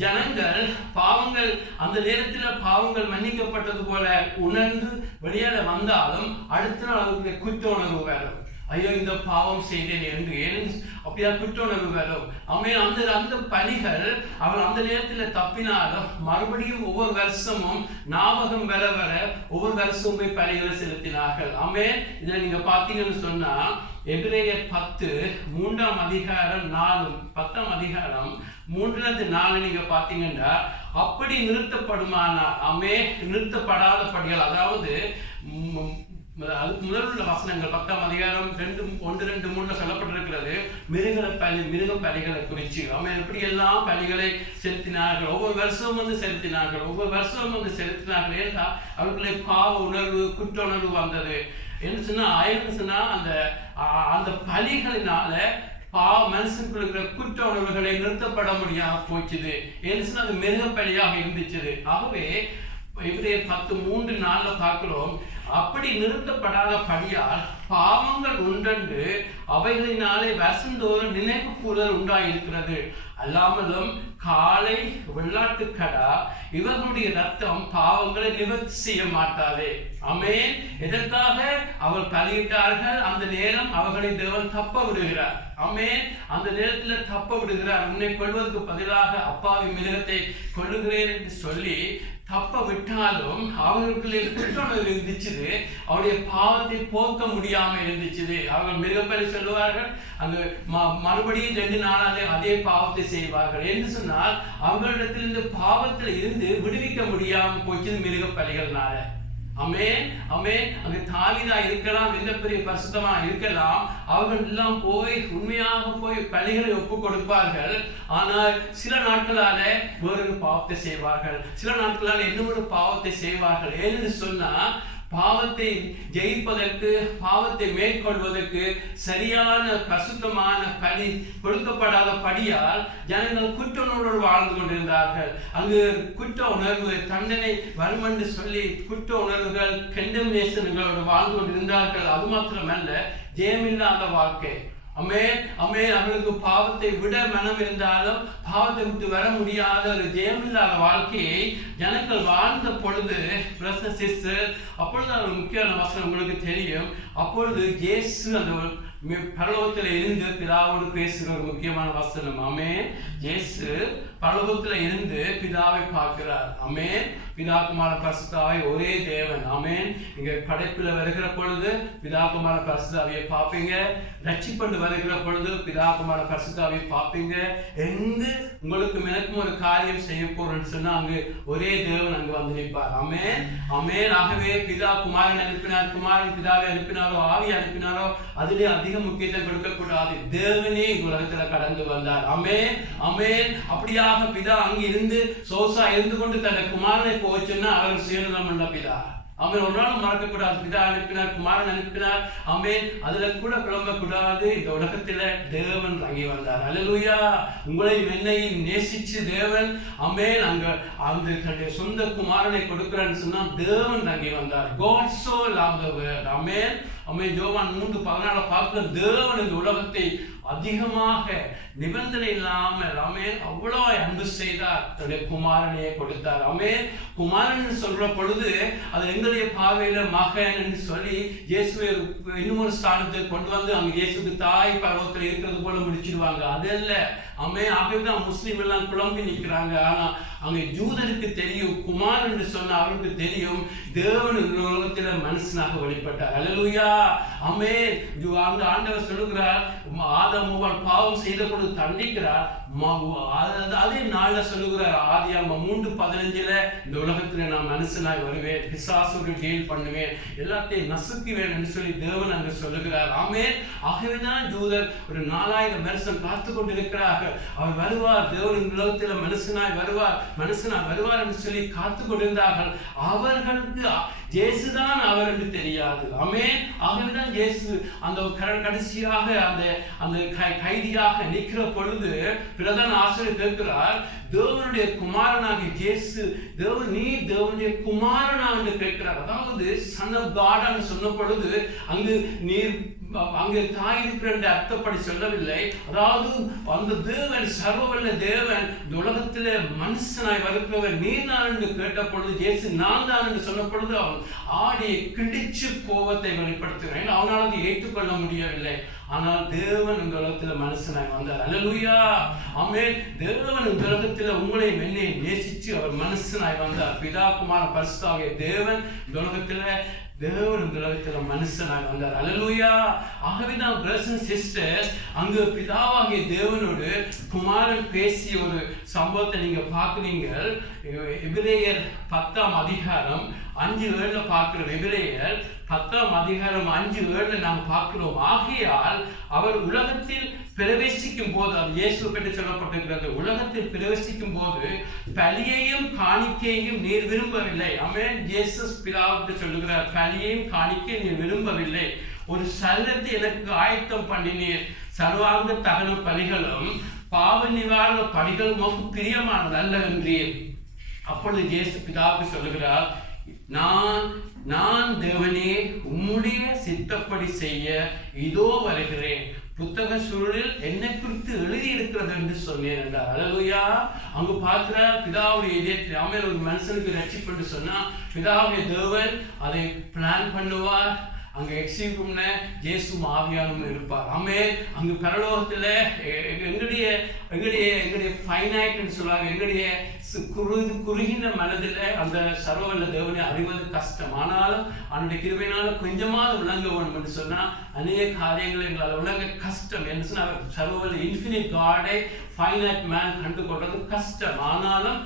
ஜனங்கள் பாவங்கள் அந்த நேரத்தில் பாவங்கள் மன்னிக்கப்பட்டது போல உணர்ந்து வெளியால வந்தாலும் அடுத்த நாள் அவருக்கு குற்ற உணர்வு வரும். ஐயோ இந்த பாவம் செய்தேன் என்று அப்படியா குற்ற உணர்வு வரும். ஆமென். அந்த பலிகள் அவர் அந்த நேரத்தில் தப்பினாலும் மறுபடியும் ஒவ்வொரு வருஷமும் ஞாபகம் வர ஒவ்வொரு வருஷமும் போய் பலிகளை செலுத்தினார்கள். ஆமென். இதை நீங்க பாத்தீங்கன்னு சொன்னா எபிரேயர் 10:3 அதிகாரம் 10ஆம் அதிகாரம் 3-4 நீங்க பாத்தீங்கன்னா அப்படி நிறுத்தப்படுமானால் நிறுத்தப்படாத படிகள், அதாவது அதுக்கு முதல் உள்ள வசனங்கள் 10ஆம் அதிகாரம் 1-2-3 சொல்லப்பட்டிருக்கிறது. மிருக பலிகளை குறித்து அவன் எப்படி எல்லாம் பலிகளை செலுத்தினார்கள், ஒவ்வொரு வருஷமும் செலுத்தினார்கள். ஏன்னா அவர்களை பாவ உணர்வு, குற்ற உணர்வு வந்தது. என்ன சொன்னா அந்த பலிகளினால மனுஷனுக்கு இருக்கிற குற்ற உணர்வுகளை நிறுத்தப்பட முடியாம போச்சுது. ஏன்னு சொன்னா அது மிருக பலியாக இருந்துச்சு. ஆகவே எபிரேயர் 10:3-4 பார்க்கிறோம், அப்படி நிறுத்தப்படாத படியால் பாவங்கள் உண்டென்று அவைகளினாலே வருஷந்தோறும் நினைவு கூறுதல் உண்டாயிருக்கிறது. அல்லாமலும் காளை, வெள்ளாட்டுக்கடா இவர்களுடைய ரத்தம் பாவங்களை நிவர்த்தி செய்ய மாட்டாதே. ஆமென். எதற்காக அவர் பலியிட்டார்கள்? அந்த நேரம் அவர்களை தேவன் தப்ப விடுகிறார். ஆமென். அந்த நேரத்தில் தப்ப விடுகிறார். உன்னை கொள்வதற்கு பதிலாக அப்பாவி மிருகத்தை கொள்ளுகிறேன் என்று சொல்லி தப்ப விட்டாலும் அவர்களுக்குள்ளே குற்றணர்வு இருந்துச்சு. அவருடைய பாவத்தை போக்க முடியாம இருந்துச்சு. அவர்கள் மிருகப்பலி சொல்லுவார்கள், அங்கு மறுபடியும் 2 நாளாலே அதே பாவத்தை செய்வார்கள். என்று சொன்னால் அவர்களிடத்திலிருந்து பாவத்தில் இருந்து விடுவிக்க முடியாம போச்சு மிருகப்பலிகள்னால. அமேன் அமேன். அங்கு தாவீதா இருக்கலாம், எந்த பெரிய பரிசுத்தமா இருக்கலாம், அவர்கள் எல்லாம் போய் உண்மையாக போய் பலிகளை ஒப்பு கொடுப்பார்கள். ஆனால் சில நாட்களால வேறொரு பாவத்தை செய்வார்கள், சில நாட்களால் இன்னொரு பாவத்தை செய்வார்கள். ஏன்னு சொன்னா பாவத்தை ஜெயிப்பதற்கு, பாவத்தை மேற்கொள்வதற்கு சரியான பரிசுத்தமான பலி கொடுக்கப்படாத படியால் ஜனங்கள் குற்ற உணர்வோடு வாழ்ந்து கொண்டிருந்தார்கள். அங்கு குற்ற உணர்வு, தண்டனை வரும் என்று சொல்லி குற்ற உணர்வுகள், கண்டமினேஷன்களோடு வாழ்ந்து கொண்டிருந்தார்கள். அது மாத்திரமல்ல, ஜெயமில்லாத வாழ்க்கை. அமேன் அமேன். அவர்களுக்கு பாவத்தை விட மனம் இருந்தாலும் பாவத்தை விட்டு வர முடியாத ஒரு ஜெயமில்லாத வாழ்க்கையை ஜனங்கள் வாழ்ந்த பொழுது, அப்பொழுது ஒரு முக்கியமான வசனம் உங்களுக்கு தெரியும். அப்பொழுது இயேசு அந்த பரலோகத்தில் இருந்து பிதாவோடு பேசுகிற ஒரு முக்கியமான வசனம். ஆமென். இயேசு பரலோகத்தில் இருந்து பிதாவை பார்க்கிறார். ஆமென். பிதா குமார பரிசுத்தாவை ஒரே தேவன். ஆமென். இங்க படைப்புல வருகிற பொழுது பிதா குமார பரிசுத்தாவியை பார்ப்பீங்க. ரட்சிப்பட்டு வருகிற பொழுது பிதா குமார பரிசுத்தாவியை பார்ப்பீங்க. எங்கு உங்களுக்கு எனக்கும் ஒரு காரியம் செய்ய போறேன்னு சொன்னா அங்கு ஒரே தேவன் அங்கு வந்து நிற்பார். ஆமென் ஆமென். ஆகவே பிதா குமாரன் அனுப்பினார், குமாரன் பிதாவை அனுப்பினாரோ, ஆவி அனுப்பினாரோ, அதிலே அதிக முக்கியத்துவம் கொடுக்கக்கூடாது. தேவனே உலகத்துல கடந்து வந்தார். ஆமென் ஆமென். அப்படியாக பிதா அங்கு இருந்து சோசா இருந்து கொண்டு தன்னை குமாரனை போச்சுன்னா அவர் சுயநலம் உள்ள பிதா. அவன் ஒரு நாள் மறக்க கூடாது. பிதா அனுப்பினார், குமாரன் அனுப்பினார். ஆமென். அதுல கூட குழம்ப கூடாது. இந்த உலகத்துல தேவன் தங்கி வந்தார். அல்லேலூயா. உங்களையும் என்னையும் நேசிச்சு தேவன் ஆமென் அங்க அந்த தன்னுடைய சொந்த குமாரனை கொடுக்கிறான்னு சொன்னா தேவன் தங்கி வந்தார். God so loved the world. ஆமென் ஆமென். யோவான் 3:14 பார்க்கிற தேவன் இந்த உலகத்தை அதிகமாக நிபந்தனை இல்லாமல் ஆமென் அவ்வளவு அன்பு செய்தார், தன்னுடைய குமாரனையே கொடுத்தார். ஆமென். குமாரன் சொல்ற பொழுது அது எங்களுடைய பார்வையில மகன் என்று சொல்லி இயேசுவை இன்னொரு ஸ்தானத்துக்கு கொண்டு வந்து அங்க இயேசுக்கு தாய் பருவத்தில் இருக்கிறது போல முடிச்சிடுவாங்க. அது அல்ல. ஆமென். ஆகவேதான் முஸ்லீம் எல்லாம் குழம்பி நிற்கிறாங்க. ஆனா அங்க யூதருக்கு தெரியும், குமாரன் என்று சொன்ன அவருக்கு தெரியும் தேவன் இந்த உலகத்துல மனுஷனாக வெளிப்பட்டார். அல்லேலூயா. ஆமென். அங்க ஆண்டவர் சொல்லுகிறார், ஆதாம் பாவம் செய்த பொழுது தண்டிக்கிறார். அதே நாள்ல சொல்லுகிறார், ஆதியாகமம் 3:15 இந்த உலகத்துல நான் மனுஷனாய் வருவேன், பிசாசோடு டீல் பண்ணுவேன், எல்லாத்தையும் நசுக்குவேன் என்று சொல்லி தேவன் அங்கு சொல்லுகிறார். ஆமென். ஆகவேதான் யூதர் ஒரு 4000 வருஷம் காத்து கொண்டிருக்கிறார்கள். அவர் வருவார், தேவன் இந்த உலகத்துல மனுஷனாய் வருவார் என்று சொல்லி காத்து கொண்டிருந்தார்கள். அவர்களுக்கு இயேசுதான் அவர் என்று தெரியாது. ஆமென். ஆகவேதான் இயேசு அந்த கடைசியாக அந்த கைதியாக நிற்கிற பொழுது பிரதான ஆசிரியர் கேட்கிறார், தேவனுடைய குமாரனாக இயேசு, நீ தேவனுடைய குமாரனா என்று கேட்கிறார். அதாவது சன் ஆஃப் காட் சொன்ன பொழுது அங்கு நீர் அங்கே தாய் இருக்கிற அர்த்தப்படி சொல்லவில்லை. அதாவது அந்த தேவன், சர்வவல்ல தேவன் இந்த உலகத்திலே மனுஷனாய் வருகிறவர் நீர் தான் என்று கேட்ட பொழுது, இயேசு நான் தான் என்று சொன்ன பொழுது அவன் ஆடியை கிழிச்சு கோபத்தை வெளிப்படுத்துகிறேன். அவனால் அதை ஏற்றுக்கொள்ள முடியவில்லை. ஆனால் தேவன் இந்த உலகத்துல மனுஷனாய் வந்தார். அல்லேலூயா. ஆமென். தேவன் இந்த உலகத்துல உங்களை என்னை நேசிச்சு அவர் மனுஷனாய் வந்தார். பிதா குமார பரிசுத்தாகிய தேவன் இந்த உலகத்துல மனுஷனாக வந்தார். அல்லேலூயா. ஆகவேதான் பிரதர்ஸ் அண்ட் சிஸ்டர்ஸ் அங்கு பிதாவாகிய தேவனோடு குமாரன் பேசிய ஒரு சம்பவத்தை நீங்க பார்க்கிறீங்க. எபிரேயர் 10ஆம் அதிகாரம் 5:7 பார்க்கிறோம். எபிரேயர் 10:5 நாம் பார்க்கிறோம். ஆகையால் அவர் உலகத்தில் பிரவேசிக்கும் போது, அது இயேசு பற்றி சொல்லப்பட்டிருக்கிறது, உலகத்தில் பிரவேசிக்கும் போது பலியையும் காணிக்கையையும் நீர் விரும்பவில்லை. ஆமென். இயேசு பிதாவுக்கு சொல்லுகிறார், பலியையும் காணிக்கையை நீர் விரும்பவில்லை, ஒரு சரீரத்தை எனக்கு ஆயத்தம் பண்ணினீர், சர்வாங்க தகன பலிகளும் பாவ நிவாரண பலிகள் உமக்கு பிரியமானது அல்ல என்றீர். அப்பொழுது இயேசு பிதாவுக்கு சொல்லுகிறார், நான் தேவனே உம்முடைய சித்தப்படி செய்ய இதோ வருகிறேன், புத்தக சூழலில் என்னை குறித்து எழுதி இருக்கிறது என்று சொன்னேன் என்றார். அல்லேலூயா. அங்கு பார்க்கிற பிதாவுடைய இதயத்தில் ஆமென். ஒரு மனுஷனுக்கு ரட்சிப்பு என்று சொன்னா பிதாவுடைய தேவன் அதை பிளான் பண்ணுவார். அங்க எக்ஸிக்யூட்ல இயேசு ஆவியானவரும் இருப்பார். ஆமென். அங்கு பரலோகத்துல எங்களுடைய ஃபைனைட்னு சொல்லுவாங்க, எங்களுடைய குறுகின மனதில் அந்த சர்வவல்ல தேவனை அறிவது கஷ்டம். ஆனாலும் அவனுடைய கிருபையினால கொஞ்சமாவது விளங்க வேண்டும் என்று சொன்னா அநேக காரியங்கள் எங்களால் விளங்க கஷ்டம். என்ன சொன்னா சர்வவல்ல இன்ஃபினிட் காடை ஃபைனைட் மேன் கண்டு கொள்றது கஷ்டம். ஆனாலும்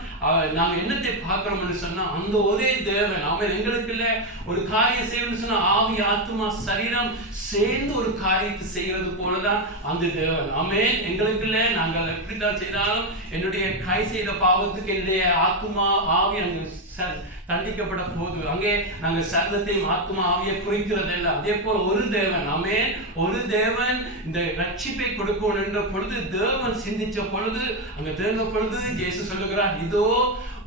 நாங்கள் என்னத்தை பார்க்கிறோம் என்று சொன்னா அந்த ஒரே தேவன் அவன் எங்களுக்கு இல்லை ஒரு காரியம் செய்யணும்னு சொன்னா ஆவி ஆத்மா சரீரம் சேர்ந்து ஒரு காரியத்தை செய்கிறது போலதான் அந்த தேவன். ஆமென். எங்களுக்கு இல்லை, நாங்கள் எப்படித்தான் செய்தாலும் என்னுடைய கை செய்த பாவத்துக்கு என்னுடைய ஆத்மா ஆவி அங்கு தண்டிக்கப்பட போது அங்கே நாங்கள் சரீரத்தையும் ஆத்மா ஆவியை குறிக்கிறது இல்லை. அதே போல ஒரு தேவன், ஆமென், ஒரு தேவன் இந்த ரட்சிப்பை கொடுக்கணும் என்ற பொழுது தேவன் சிந்திச்ச பொழுது அங்க தேர்ந்த பொழுது இயேசு சொல்லுகிறார், இதோ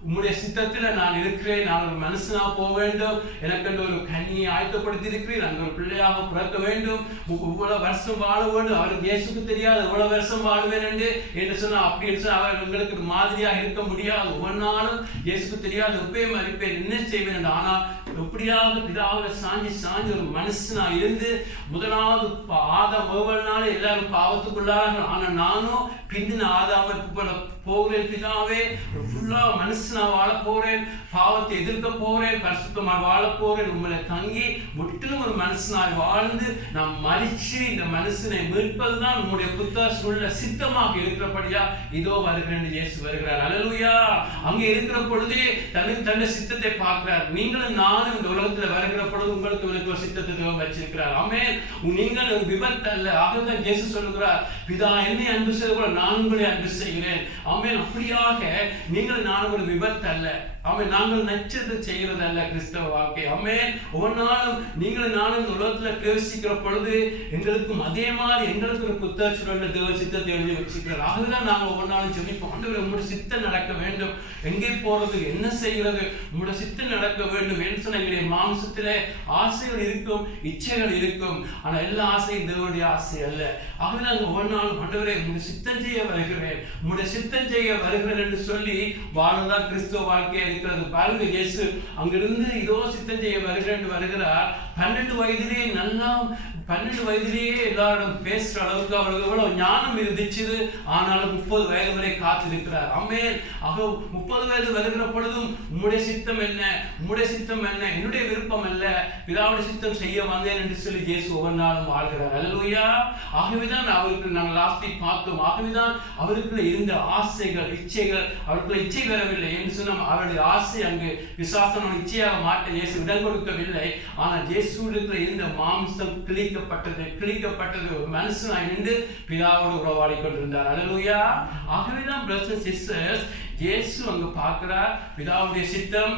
உம்முடைய சித்தத்தில் நான் இருக்கிறேன், நான் ஒரு மனுஷனா போக வேண்டும், எனக்கு ஒரு கன்னியை ஆயத்தப்படுத்தி இருக்கிறேன், நான் ஒரு பிள்ளையாக பிறக்க வேண்டும், இவ்வளவு வருஷம் வாழ வேண்டும். அவருக்கு இயேசுக்கு தெரியாது இவ்வளவு வருஷம் வாழ்வேன் என்று சொன்னா அப்படின்னு சொன்னா அவர் உங்களுக்கு மாதிரியாக இருக்க முடியாது. ஒவ்வொரு நாளும் இயேசுக்கு தெரியாது எப்பயும் அறிப்பேன் என்ன செய்வேன் என்று. ஆனால் எப்படியாவது பிதாவை சாஞ்சி ஒரு மனுஷனா இருந்து முதலாவது ஆதாம் ஏவல்னால எல்லாரும் பாவத்துக்குள்ளார்கள். ஆனா நானும் பிந்தின ஆதாமை போகிறேன், பிதாவே ஃபுல்லா மனுஷனா வாழ போறேன், பாவத்தை எதிர்க்க போறேன், பரிசுத்தமாக வாழ போறேன், உங்களை தங்கி முற்றிலும் ஒரு மனுஷனாய் வாழ்ந்து நான் மரிச்சு இந்த மனுஷனை மீட்பதுதான் உங்களுடைய புத்தகத்துல சித்தமாக இருக்கிறபடியா இதோ வருகிறேன் இயேசு வருகிறார். அல்லேலூயா. அங்கே இருக்கிற பொழுதே தன்னை சித்தத்தை பார்க்கிறார். நீங்களும் நானும் இந்த உலகத்துல வருகிற பொழுது உங்களுக்கு ஒரு சித்தத்தை தேவன் வச்சிருக்கிறார். ஆமென். நீங்கள் ஒரு விபத்து அல்ல. ஆகதான் இயேசு சொல்லுகிறார், பிதா என்னை அன்பு செய்த போல நான் உங்களை அன்பு செய்கிறேன். ஆமென். அப்படியாக நீங்கள் நானும் ஒரு விபத்து அல்ல. ஆமென். நாங்கள் நச்சது செய்கிறது அல்ல கிறிஸ்தவ வாழ்க்கை. ஆமென். ஒவ்வொரு நாளும் நீங்கள் நானும் இந்த உலகத்துல பிரவேசிக்கிற பொழுது எங்களுக்கும் அதே மாதிரி எங்களுக்கு ஒரு புத்தகத்துல தேவ சித்தத்தை எழுதி வச்சுக்கிறார். ஆகதான் நாங்கள் ஒவ்வொரு நாளும் சொல்லிப்போம், ஆண்டவரே உங்களுடைய சித்தம் நடக்க வேண்டும், எங்கே போறது என்ன செய்கிறது உங்களுடைய சித்தம் நடக்க வேண்டும் என்று சொன்ன எங்களுடைய மாம்சத்திலே ஆசைகள் இருக்கும், இச்சைகள் இருக்கும். ஆனா எல்லா ஆசையும் தேவனுடைய ஆசை அல்ல. ஆகவே நாங்கள் ஒவ்வொரு நாளும் ஆண்டவரே உங்களுடைய சித்தம் செய்ய வருகிறேன், உங்களுடைய சித்தம் செய்ய வருகிறேன் என்று சொல்லி வாழ்தான் கிறிஸ்தவ வாழ்க்கையை இருக்கிறது. பாருங்க, இயேசு அங்கிருந்து இதோ சித்தம் செய்ய வருகிறார். 12 வயதிலேயே நல்லா 12 வயதிலேயே எல்லாரும் பேசுற அளவுக்கு அவளுக்கு எவ்வளவு ஞானம் இருந்துச்சு. ஆனாலும் 30 வயது வரை காத்திருக்கிறார். ஆமென். ஆக 30 வயது வருகிற பொழுதும் உம்முடைய சித்தம் என்ன, உம்முடைய சித்தம் என்ன, என்னுடைய விருப்பம் அல்ல, பிதாவுடைய சித்தம் செய்ய வந்தேன் என்று சொல்லி இயேசு ஒவ்வொரு நாளும் வாழ்கிறார். அல்லேலூயா. ஆகவேதான் அவருக்கு நாங்கள் லாஸ்ட் வீக் பார்த்தோம். ஆகவேதான் அவருக்குள்ள இருந்த ஆசைகள் இச்சைகள் அவருக்குள்ள இச்சை வரவில்லை என்று சொன்னால் அவருடைய ஆசை அங்கு விசுவாசம் இச்சையாக மாட்ட இயேசு இடம் கொடுக்கவில்லை. ஆனால் இயேசுவுக்குள்ள இருந்த மாம்சம் கிழிக்கப்பட்டது ஒரு மனுஷனாய் நின்று பிதாவோடு உறவாடி கொண்டிருந்தார். அல்லேலூயா. ஆகவேதான் பிரதர்ஸ் அண்ட் சிஸ்டர்ஸ் இயேசு அங்கு பார்க்கிறார் பிதாவுடைய சித்தம்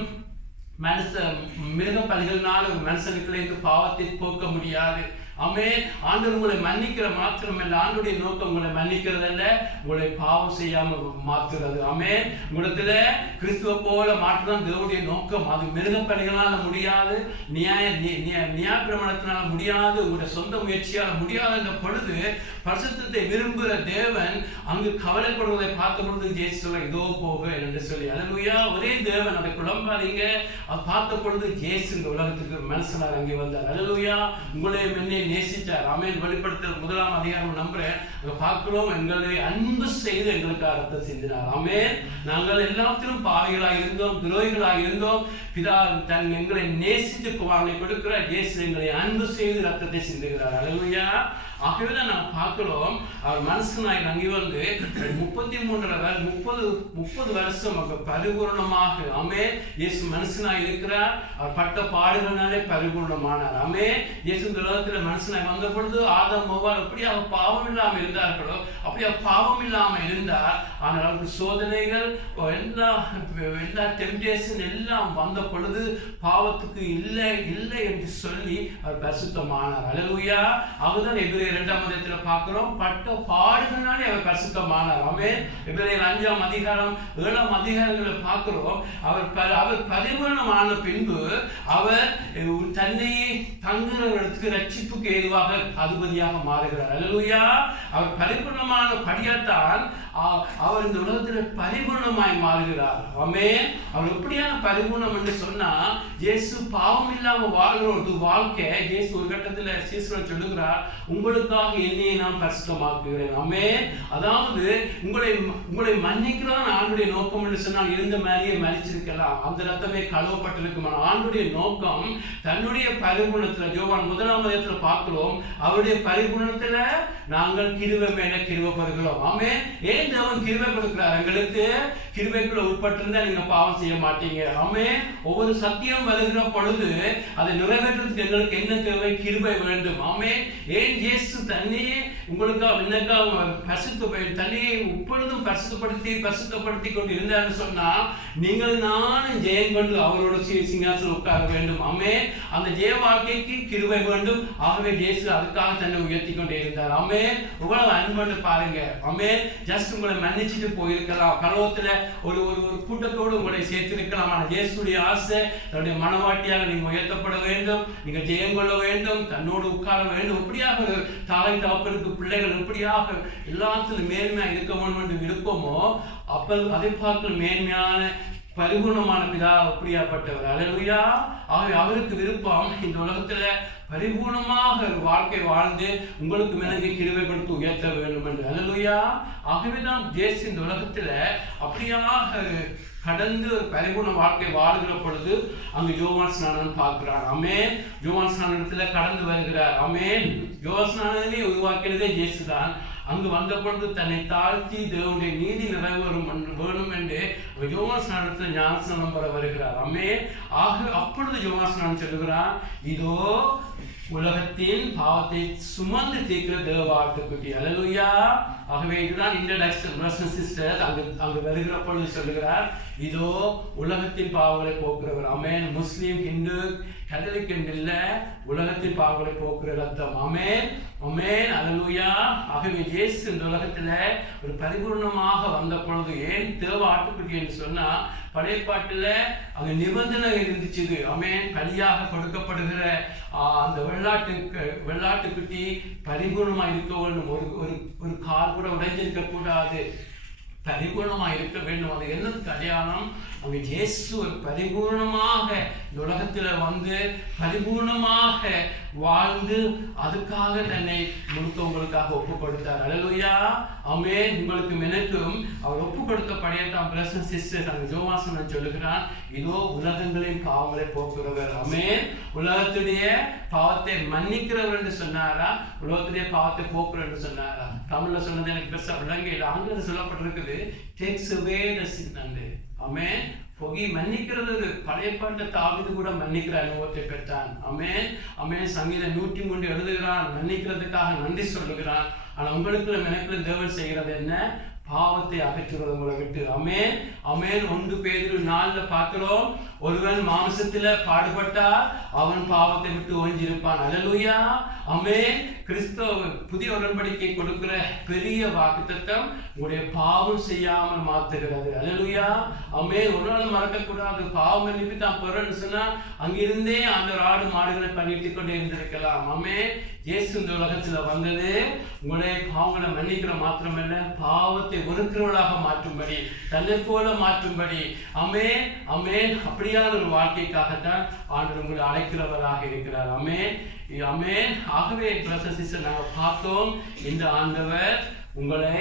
மிருக பலிகளினால் ஒரு மனுஷனுக்குள்ள இந்த பாவத்தை போக்க முடியாது. ஆமென். ஆண்டவர் உங்களை மன்னிக்கிற மாத்திரமல்ல, ஆண்டவருடைய நோக்கம் உங்களை மன்னிக்கிறது அல்ல, உங்களை பாவம் செய்யாம மாற்றுறது. ஆமென். உங்களிடத்துல கிறிஸ்துவ போல மாற்றுதான் தேவனுடைய நோக்கம். அது மிருக பணிகளால முடியாது, நியாய பிரமாணத்தினால முடியாது, உங்களுடைய சொந்த முயற்சியால முடியாது என்ற பொழுது பரிசுத்தத்தை விரும்புகிற தேவன் அங்கு கவலைப்படுவதை பார்த்த பொழுது இயேசு சொல்ல இதோ போக என்று சொல்லி. அல்லேலூயா. ஒரே தேவன், அதை குழம்பாதீங்க. அதை பார்த்த பொழுது இயேசு இந்த உலகத்துக்கு மனுஷனார் அங்கே வந்தார். அல்லேலூயா. உங்களை என்னை நேசிச்சார். ஆமென். வெளிப்படுத்தல் 1ஆம் அதிகாரம் நம்புறேன். அங்க பார்க்கிறோம், எங்களை அன்பு செய்து எங்களுக்காக ரத்தம் சிந்தினார். ஆமென். நாங்கள் எல்லாத்திலும் பாவிகளாக இருந்தோம், துரோகிகளாக இருந்தோம். பிதா எங்களை நேசித்து குமாரனை கொடுக்கிறார். இயேசு எங்களை அன்பு செய்து ரத்தத்தை சிந்துகிறார். அல்லேலூயா. ஆகவேதான் நாம் பார்க்கிறோம் அவர் மனுஷனாய் அங்கே வந்து 30 வருஷம் பரிபூர்ணமாக ஆமென் இயேசு மனுஷனாய் இருக்கிறார். அவர் பட்ட பாடுகளாலே பரிபூர்ணமானார். ஆமென். இயேசு இந்த உலகத்தில் மனுஷனாய் வந்த பொழுது ஆதாம் மோவாள் எப்படி அவர் பாவம் இல்லாமல் இருந்தார்களோ அப்படி அவர் பாவம் இல்லாமல் இருந்தார். ஆனால் அவருக்கு சோதனைகள் எல்லா டெம்டேஷன் எல்லாம் வந்த பொழுது பாவத்துக்கு இல்லை இல்லை என்று சொல்லி அவர் பரிசுத்தமானார். அல்லேலூயா. அவர்தான் எபிரேயர் 2ஆம் அதிகாரத்தில் பார்க்கிறோம், பட்ட பாடுகளாலே அவர் பரிசுத்தமானார். ஆமென். எபிரேயர் 5ஆம் அதிகாரம் 7ஆம் அதிகாரங்களை பார்க்கிறோம். அவர் பரிபூர்ணமான பின்பு அவர் தன்னையே தங்குகிற இடத்துக்கு ரட்சிப்புக்கு ஏதுவாக அதிபதியாக மாறுகிறார். அல்லேலூயா. அவர் பரிபூர்ணமான படியாத்தான் அவர் இந்த உலகத்தில் பரிபூர்ணமாய் மாறுகிறார். ஆமென். அவர் எப்படியான பரிபூர்ணம் என்று சொன்னா இயேசு பாவம் இல்லாம வாழ்கிற ஒரு வாழ்க்கை. இயேசு ஒரு கட்டத்தில் சீசர்கள் சொல்லுகிறார், உங்களுக்காக என்னையை நான் பரிசுத்தமாக்குகிறேன். ஆமென். அதாவது உங்களை மன்னிக்கிறதான் ஆண்டுடைய நோக்கம் என்று சொன்னால் இருந்த மாதிரியே மன்னிச்சிருக்கலாம், அந்த ரத்தமே கழுவப்பட்டிருக்கும். ஆண்டுடைய நோக்கம் தன்னுடைய பரிபூர்ணத்துல யோவான் 1ஆம் அதிகாரத்தில் பார்க்கிறோம், அவருடைய பரிபூர்ணத்துல நாங்கள் கிருபை மேல கிருபை பெறுகிறோம். ஆமென். ஏன் தேவன் கிருபை கொடுக்கிறார்? எங்களுக்கு கிருபைக்குள்ள உட்பட்டிருந்தா நீங்க பாவம் செய்ய மாட்டீங்க. ஆமென். ஒவ்வொரு சத்தியம் வருகிற பொழுது அதை நிறைவேற்றத்துக்கு எங்களுக்கு என்ன தேவை? கிருபை வேண்டும். ஆமென். ஏன் இயேசு தன்னையே உங்களுக்காக தன்னையே இப்பொழுதும் பரிசுத்தப்படுத்தி கொண்டு இருந்தார்னு சொன்னா நீங்கள் நானும் ஜெயம் கொண்டு அவரோட சிங்காசனம் உட்கார வேண்டும். ஆமென். அந்த ஜெய வாழ்க்கைக்கு கிருபை வேண்டும். ஆகவே இயேசு அதுக்காக தன்னை உயர்த்தி கொண்டே இருந்தார். ஆமென். உங்களை அன்பு பாருங்க. ஆமென். ஜஸ்ட் உங்களை மன்னிச்சுட்டு போயிருக்கலாம், பரலோகத்துல ஒரு கூட்டத்தோடு உங்களை சேர்த்திருக்கலாம். ஆனால் இயேசுடைய ஆசை தன்னுடைய மனவாட்டியாக நீங்க உயர்த்தப்பட வேண்டும், நீங்க ஜெயம் கொள்ள வேண்டும், தன்னோடு உட்கார வேண்டும். எப்படியாக தாய் தகப்பனுக்கு பிள்ளைகள் எப்படியாக எல்லாத்திலும் மேன்மையா இருக்க வேண்டும் என்று விருப்பமோ அப்ப அதை பார்க்க மேன்மையான பரிபூர்ணமான பிதா அப்படியாப்பட்டவர். அல்லேலூயா. ஆகவே அவருக்கு விருப்பம் இந்த உலகத்துல பரிபூர்ணமாக வாழ்க்கை வாழ்ந்து உங்களுக்கு மிளகி கிருபை கொடுத்து உயர்த்த வேண்டும் என்று. அல்லேலூயா. ஆகவேதான் இயேசு இந்த உலகத்துல அப்படியாக கடந்து ஒரு பரிபூர்ண வாழ்க்கை வாழ்கிற பொழுது அங்கு யோவான் ஸ்நானன் பார்க்கிறார். ஆமென். யோவான் ஸ்நானத்துல கடந்து வருகிறார். ஆமென். யோவான் ஸ்நானனை உருவாக்கினதே இயேசு தான். அங்கு வந்த பொழுது தன்னை தாழ்த்தி தேவனுடைய நீதி நிறைவேறும் வேணும் என்று யோவான் ஸ்நானத்தில் ஞானஸ்நானம் பெற வருகிறார். ஆமென். அப்பொழுது யோவான் ஸ்நானம் சொல்லுகிறார், இதோ உலகத்தின் பாவத்தை சுமந்து தீர்க்கிற தேவாட்டுக்குட்டி. அல்லேலூயா. ஆகவே இதுதான் இன்ட்ரோடக்ஷன். பிரதர்ஸ் சிஸ்டர்ஸ் அங்கு வருகிற பொழுது சொல்லுகிறார், இதோ உலகத்தின் பாவங்களை போக்குறவர். ஆமென். முஸ்லீம், ஹிந்து, கத்தோலிக் இல்ல, உலகத்தின் பாவங்களை போக்குற ரத்தம். ஆமென். ஆமென். அல்லேலூயா. ஆகவே இயேசு இந்த உலகத்துல ஒரு பரிபூர்ணமாக வந்த பொழுது ஏன் தேவ ஆட்டுக்குட்டி என்று சொன்னா படைப்பாட்டுல அங்க நிபந்தனை இருந்துச்சு. ஆமென். பலியாக கொடுக்கப்படுகிற அந்த வெள்ளாட்டுக்குட்டி பரிபூர்ணமா இருக்க வேண்டும். ஒரு கால் கூட உடைஞ்சிருக்க கூடாது, பரிபூர்ணமா இருக்க வேண்டும். அது என்னதுக்கு அடையாளம்? அங்க இயேசு ஒரு பரிபூர்ணமாக இந்த உலகத்துல வந்து பரிபூர்ணமாக வாழ்ந்து அதுக்காக தன்னை முழுக்க உங்களுக்காக ஒப்பு கொடுத்தார். அல்லேலூயா. ஆமென். உங்களுக்கு எனக்கும் அவர் ஒப்பு கொடுத்த படையத்தான் பிரதர்ஸ் சிஸ்டர்ஸ் அங்க யோவான் சொல்லுகிறான், இதோ உலகங்களின் பாவங்களை போக்குறவர். ஆமென். உலகத்துடைய பாவத்தை மன்னிக்கிறவர் என்று சொன்னாரா, உலகத்துடைய பாவத்தை போக்குறவர் என்று சொன்னாரா? தமிழ்ல சொன்னது எனக்கு பெருசா விளங்கல, ஆங்கிலத்தில் சொல்லப்பட்டிருக்குது takes away the sin. ஆமென். மன்னிக்கிறது பழைய பாட்ட தாவீது கூட மன்னிக்கிற அனுபவத்தை பெற்றான். ஆமென். ஆமென். சங்கீதம் 103 எழுதுகிறான், மன்னிக்கிறதுக்காக நன்றி சொல்லுகிறான். ஆனா உங்களுக்குள்ள எனக்குள்ள தேவன் செய்கிறது என்ன? பாவத்தை அகற்றுவது உங்களை விட்டு. ஆமென். ஆமென். 1 பேதுரு 4 பார்க்கிறோம், ஒருவன் மாம்சத்தில பாடுபட்டால் அவன் பாவத்தை விட்டு ஓஞ்சிருப்பான். அல்லேலூயா. ஆமென். கிறிஸ்தவ புதிய உடன்படிக்கை கொடுக்கிற பெரிய வாக்குத்தத்தம் உங்களுடைய பாவம் செய்யாமல் மாத்துகிறது. அல்லேலூயா. ஆமென். ஒரு நாள் மறக்க கூடாது. பாவம் மன்னிப்பு தான் பெறன்னு சொன்னா அங்கிருந்தே அந்த ஆடு மாடுகளை பண்ணிட்டு கொண்டே இருந்திருக்கலாம். ஆமென். இயேசு இந்த உலகத்துல வந்தது உங்களுடைய பாவங்களை மன்னிக்கிற மாத்திரமல்ல, பாவத்தை வெறுக்கிறவளாக மாற்றும்படி, தன்னை போல மாற்றும்படி. ஆமென். ஆமென். அப்படியான ஒரு வாழ்க்கைக்காகத்தான் ஆண்டவர் உங்களை அழைக்கிறவராக இருக்கிறார். ஆமென். ஆமென். ஆகவே பிரதர்ஸ் சிஸ்டர்ஸ் நாங்கள் பார்த்தோம், இந்த ஆண்டவர் உங்களை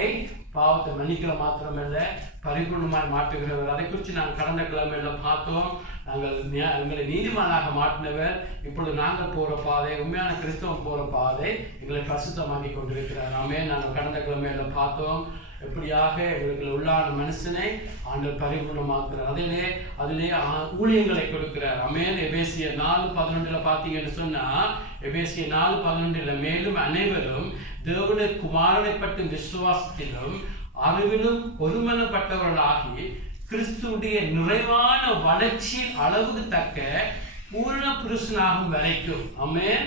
பாவத்தை மன்னிக்கிற மாத்திரமல்ல பரிபூர்ணமாய் மாற்றுகிறவர். அதை குறித்து நாங்கள் கடந்த கிழமையில பார்த்தோம். எங்களை நீதிமானாக மாற்றினவர். இப்பொழுது நாங்கள் போற பாதை, உண்மையான கிறிஸ்தவம் போற பாதை எங்களை பரிசுத்தமாக்கி கொண்டிருக்கிறார். நாங்கள் கடந்த கிழமையில பார்த்தோம் எப்படியாக எங்களுக்கு உள்ளான மனுஷனை ஆண்டவர் பரிபூர்ணமாக்குறார். அதிலே ஊழியங்களை கொடுக்கிறார். ஆமென். எபேசியர் 4:11 பார்த்தீங்கன்னு சொன்னா, எபேசியர் 4:11 மேலும் அனைவரும் தேவனுடைய குமாரனை பற்றும் விசுவாசத்திலும் அறிவிலும் ஒருமனப்பட்டவர்களாகி கிறிஸ்துடைய நிறைவான வளர்ச்சியின் அளவுக்கு தக்க பூரண புருஷனாகும் வரைக்கும். ஆமென்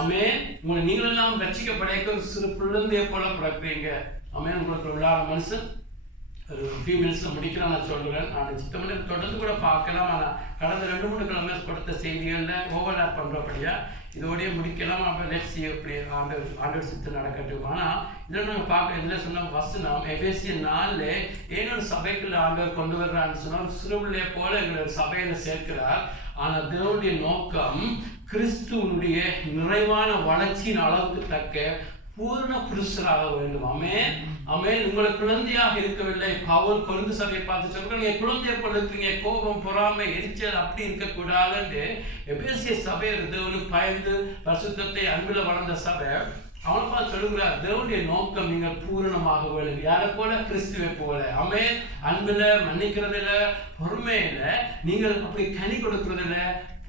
ஆமென். உங்களை நீங்களெல்லாம் ரட்சிக்கப்படைக்க சிறு குழந்தையை போல பிறப்பீங்க. ஆமென். உங்களுக்கு உள்ளான மனுஷன் ஒரு ஃபியூ மினிட்ஸில் முடிக்கலாம் நான் சொல்கிறேன். நான் சித்தமணி தொடர்ந்து கூட பார்க்கலாம். ஆனால் கடந்த 2-3 கிழமை கொடுத்த செய்திகளில் ஓவர்லாப் பண்ணுறபடியா இதோடய முடிக்கலாம். அப்போ நெக்ஸ்ட் எப்படி ஆண்டவர் சித்து நடக்கட்டும். ஆனால் இதில் நாங்கள் பார்க்க இதில் சொன்ன வசனம் எபேசியர் 4 ஏனொரு சபைக்குள்ள ஆண்டவர் கொண்டு வர்றான்னு சொன்னால் சிறுவிலே போல எங்களோட சபையில் சேர்க்கிறார். ஆனால் தேவனுடைய நோக்கம் கிறிஸ்துவனுடைய நிறைவான வளர்ச்சியின் அளவுக்கு தக்க பூர்ண புருஷராக வேண்டும். ஆமென் ஆமென். உங்களை குழந்தையாக இருக்கவில்லை. பவுல் கொரிந்து சபையை பார்த்து சொல்றாங்க, நீங்க குழந்தையை போல இருக்கிறீங்க, கோபம் பொறாமை எரிச்சல் அப்படி இருக்கக்கூடாதுன்னு. எபேசிய சபை தேவனுக்கு பயந்து பரிசுத்தத்தை அன்புல வளர்ந்த சபை அவனை பார்த்து சொல்லுகிறார், தேவனுடைய நோக்கம் நீங்கள் பூரணமாக வேண்டும். யாரை போல? கிறிஸ்துவை போல. ஆமென். அன்புல, மன்னிக்கிறதுல, பொறுமையில நீங்கள் அப்படி கனி கொடுக்கறதுல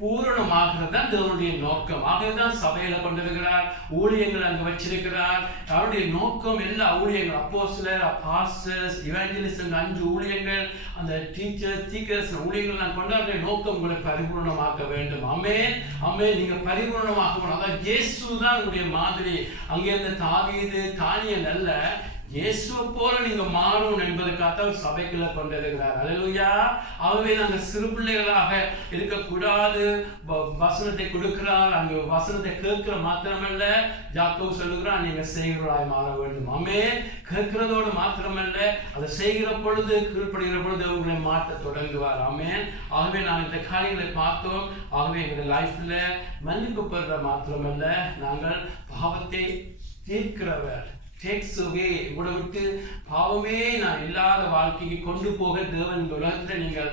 பூரணமாகிறது தான் தேவனுடைய நோக்கம். ஆகவேதான் சபையில கொண்டிருக்கிறார், ஊழியங்கள் அங்கு வச்சிருக்கிறார். அவருடைய நோக்கம் எல்லா ஊழியங்கள், அப்போஸ்தலர், பாஸ்டர்ஸ், இவாஞ்சலிஸ்ட் 5 ஊழியங்கள், அந்த டீச்சர்ஸ் ஊழியங்கள் நான் கொண்டாடுற நோக்கம் உங்களை பரிபூர்ணமாக்க வேண்டும். ஆமென் ஆமென். நீங்க பரிபூர்ணமாக்கணும். அதான் இயேசு தான் உங்களுடைய மாதிரி. அங்கே இருந்த தாவீது, தானியேல் அல்ல, இயேசுவை போல நீங்க மாறணும் என்பதற்காக சபைக்குள்ள கொண்டிருக்கிறார். அல்லேலூயா. ஆகவே நாங்கள் சிறு பிள்ளைகளாக இருக்கக்கூடாது. வசனத்தை கொடுக்கிறார், அங்கு வசனத்தை கேட்கிற மாத்திரமல்ல, யாக்கோபு சொல்லுகிறார், நீங்க செய்கிறவர்களாய் மாற வேண்டும். ஆமென். கேட்கிறதோடு மாத்திரமல்ல, அதை செய்கிற பொழுது, கீழ்ப்படுகிற பொழுது உங்களை மாற்ற தொடங்குவார். ஆமென். ஆகவே நாங்கள் இந்த காரியங்களை பார்த்தோம். ஆகவே எங்களுடைய லைஃப்ல மன்னிப்பு பெறுற மாத்திரமல்ல, நாங்கள் பாவத்தை தீர்க்கிறவர், டேக்ஸ் அவே, உங்களை விட்டு பாவமே நான் இல்லாத வாழ்க்கைக்கு கொண்டு போக தேவன் இந்த உலகத்தில் நீங்கள்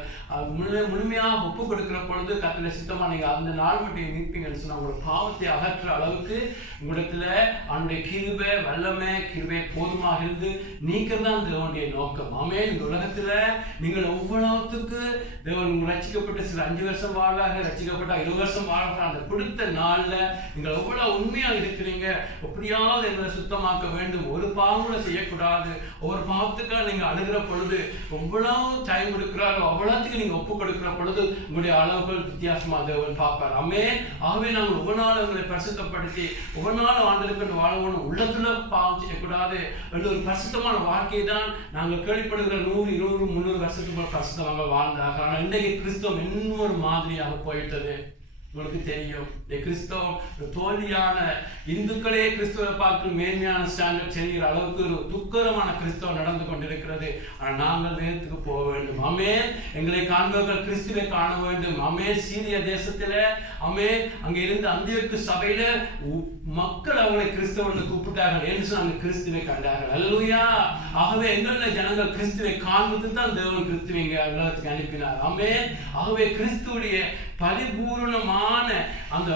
முழுமையாக ஒப்பு கொடுக்கிற பொழுது கத்தில சித்தமாக நீங்கள் அந்த நாள் மட்டும் மீட்பீங்கன்னு சொன்னால் உங்களோட பாவத்தை அகற்ற அளவுக்கு உங்களிடத்துல அவனுடைய கிருபை, வல்லமை, கிருபை போதுமாக இருந்து நீக்கிறதான் தேவனுடைய நோக்கம். ஆமென். இந்த உலகத்தில் நீங்கள் ஒவ்வொருத்துக்கு தேவன் ரட்சிக்கப்பட்டு சில 5 வருஷம் வாழ்வாக, ரட்சிக்கப்பட்ட 20 வருஷம் வாழ்வாக, அந்த கொடுத்த நாளில் நீங்கள் எவ்வளோ உண்மையாக இருக்கிறீங்க, எப்படியாவது எங்களை சுத்தமாக்க வேண்டும், ஒரு பாவம் கூட செய்யக்கூடாது. ஒவ்வொரு பாவத்துக்காக நீங்க அழுகிற பொழுது எவ்வளவு டைம் கொடுக்கிறாரோ அவ்வளவுக்கு நீங்க ஒப்பு கொடுக்கிற பொழுது உங்களுடைய அளவுகள் வித்தியாசமா தேவன் பார்ப்பார். ஆமென். ஆகவே நாங்கள் ஒவ்வொரு நாளும் உங்களை பரிசுத்தப்படுத்தி ஒவ்வொரு நாளும் ஆண்டவருக்கு வாழணும், உள்ளத்துல பாவம் செய்யக்கூடாது என்ற ஒரு பரிசுத்தமான வாழ்க்கை தான் நாங்கள் கேள்விப்படுகிற 100, 200, 300 வருஷத்துக்கு பரிசுத்தமாக வாழ்ந்தாங்க. ஆனால் இன்றைக்கு கிறிஸ்தவம் இன்னொரு மாதிரியாக போயிட்டது. உங்களுக்கு தெரியும், கிறிஸ்தவம் தோல்வியான இந்துக்களே கிறிஸ்துவை பார்த்து மேன்மையான ஸ்டாண்டர்ட் செய்கிற அளவுக்கு ஒரு துக்கரமான கிறிஸ்தவம் நடந்து கொண்டிருக்கிறது. ஆனால் நாங்கள் வேதத்துக்கு போக வேண்டும். ஆமென். எங்களை காண்பவர்கள் கிறிஸ்துவை காண வேண்டும். ஆமென். சீரிய தேசத்துல ஆமென் அங்கே இருந்த அந்தியோக்கு சபையில மக்கள் அவங்களை கிறிஸ்தவர்கள் கூப்பிட்டார்கள் என்று சொன்னாங்க, கிறிஸ்துவை கண்டார்கள். அல்லேலூயா. ஆகவே எங்கள ஜனங்கள் கிறிஸ்துவை காண்பது தான் தேவன் கிறிஸ்துவங்க உலகத்துக்கு அனுப்பினார். ஆமென். ஆகவே கிறிஸ்துவுடைய பரிபூர்ணமான அந்த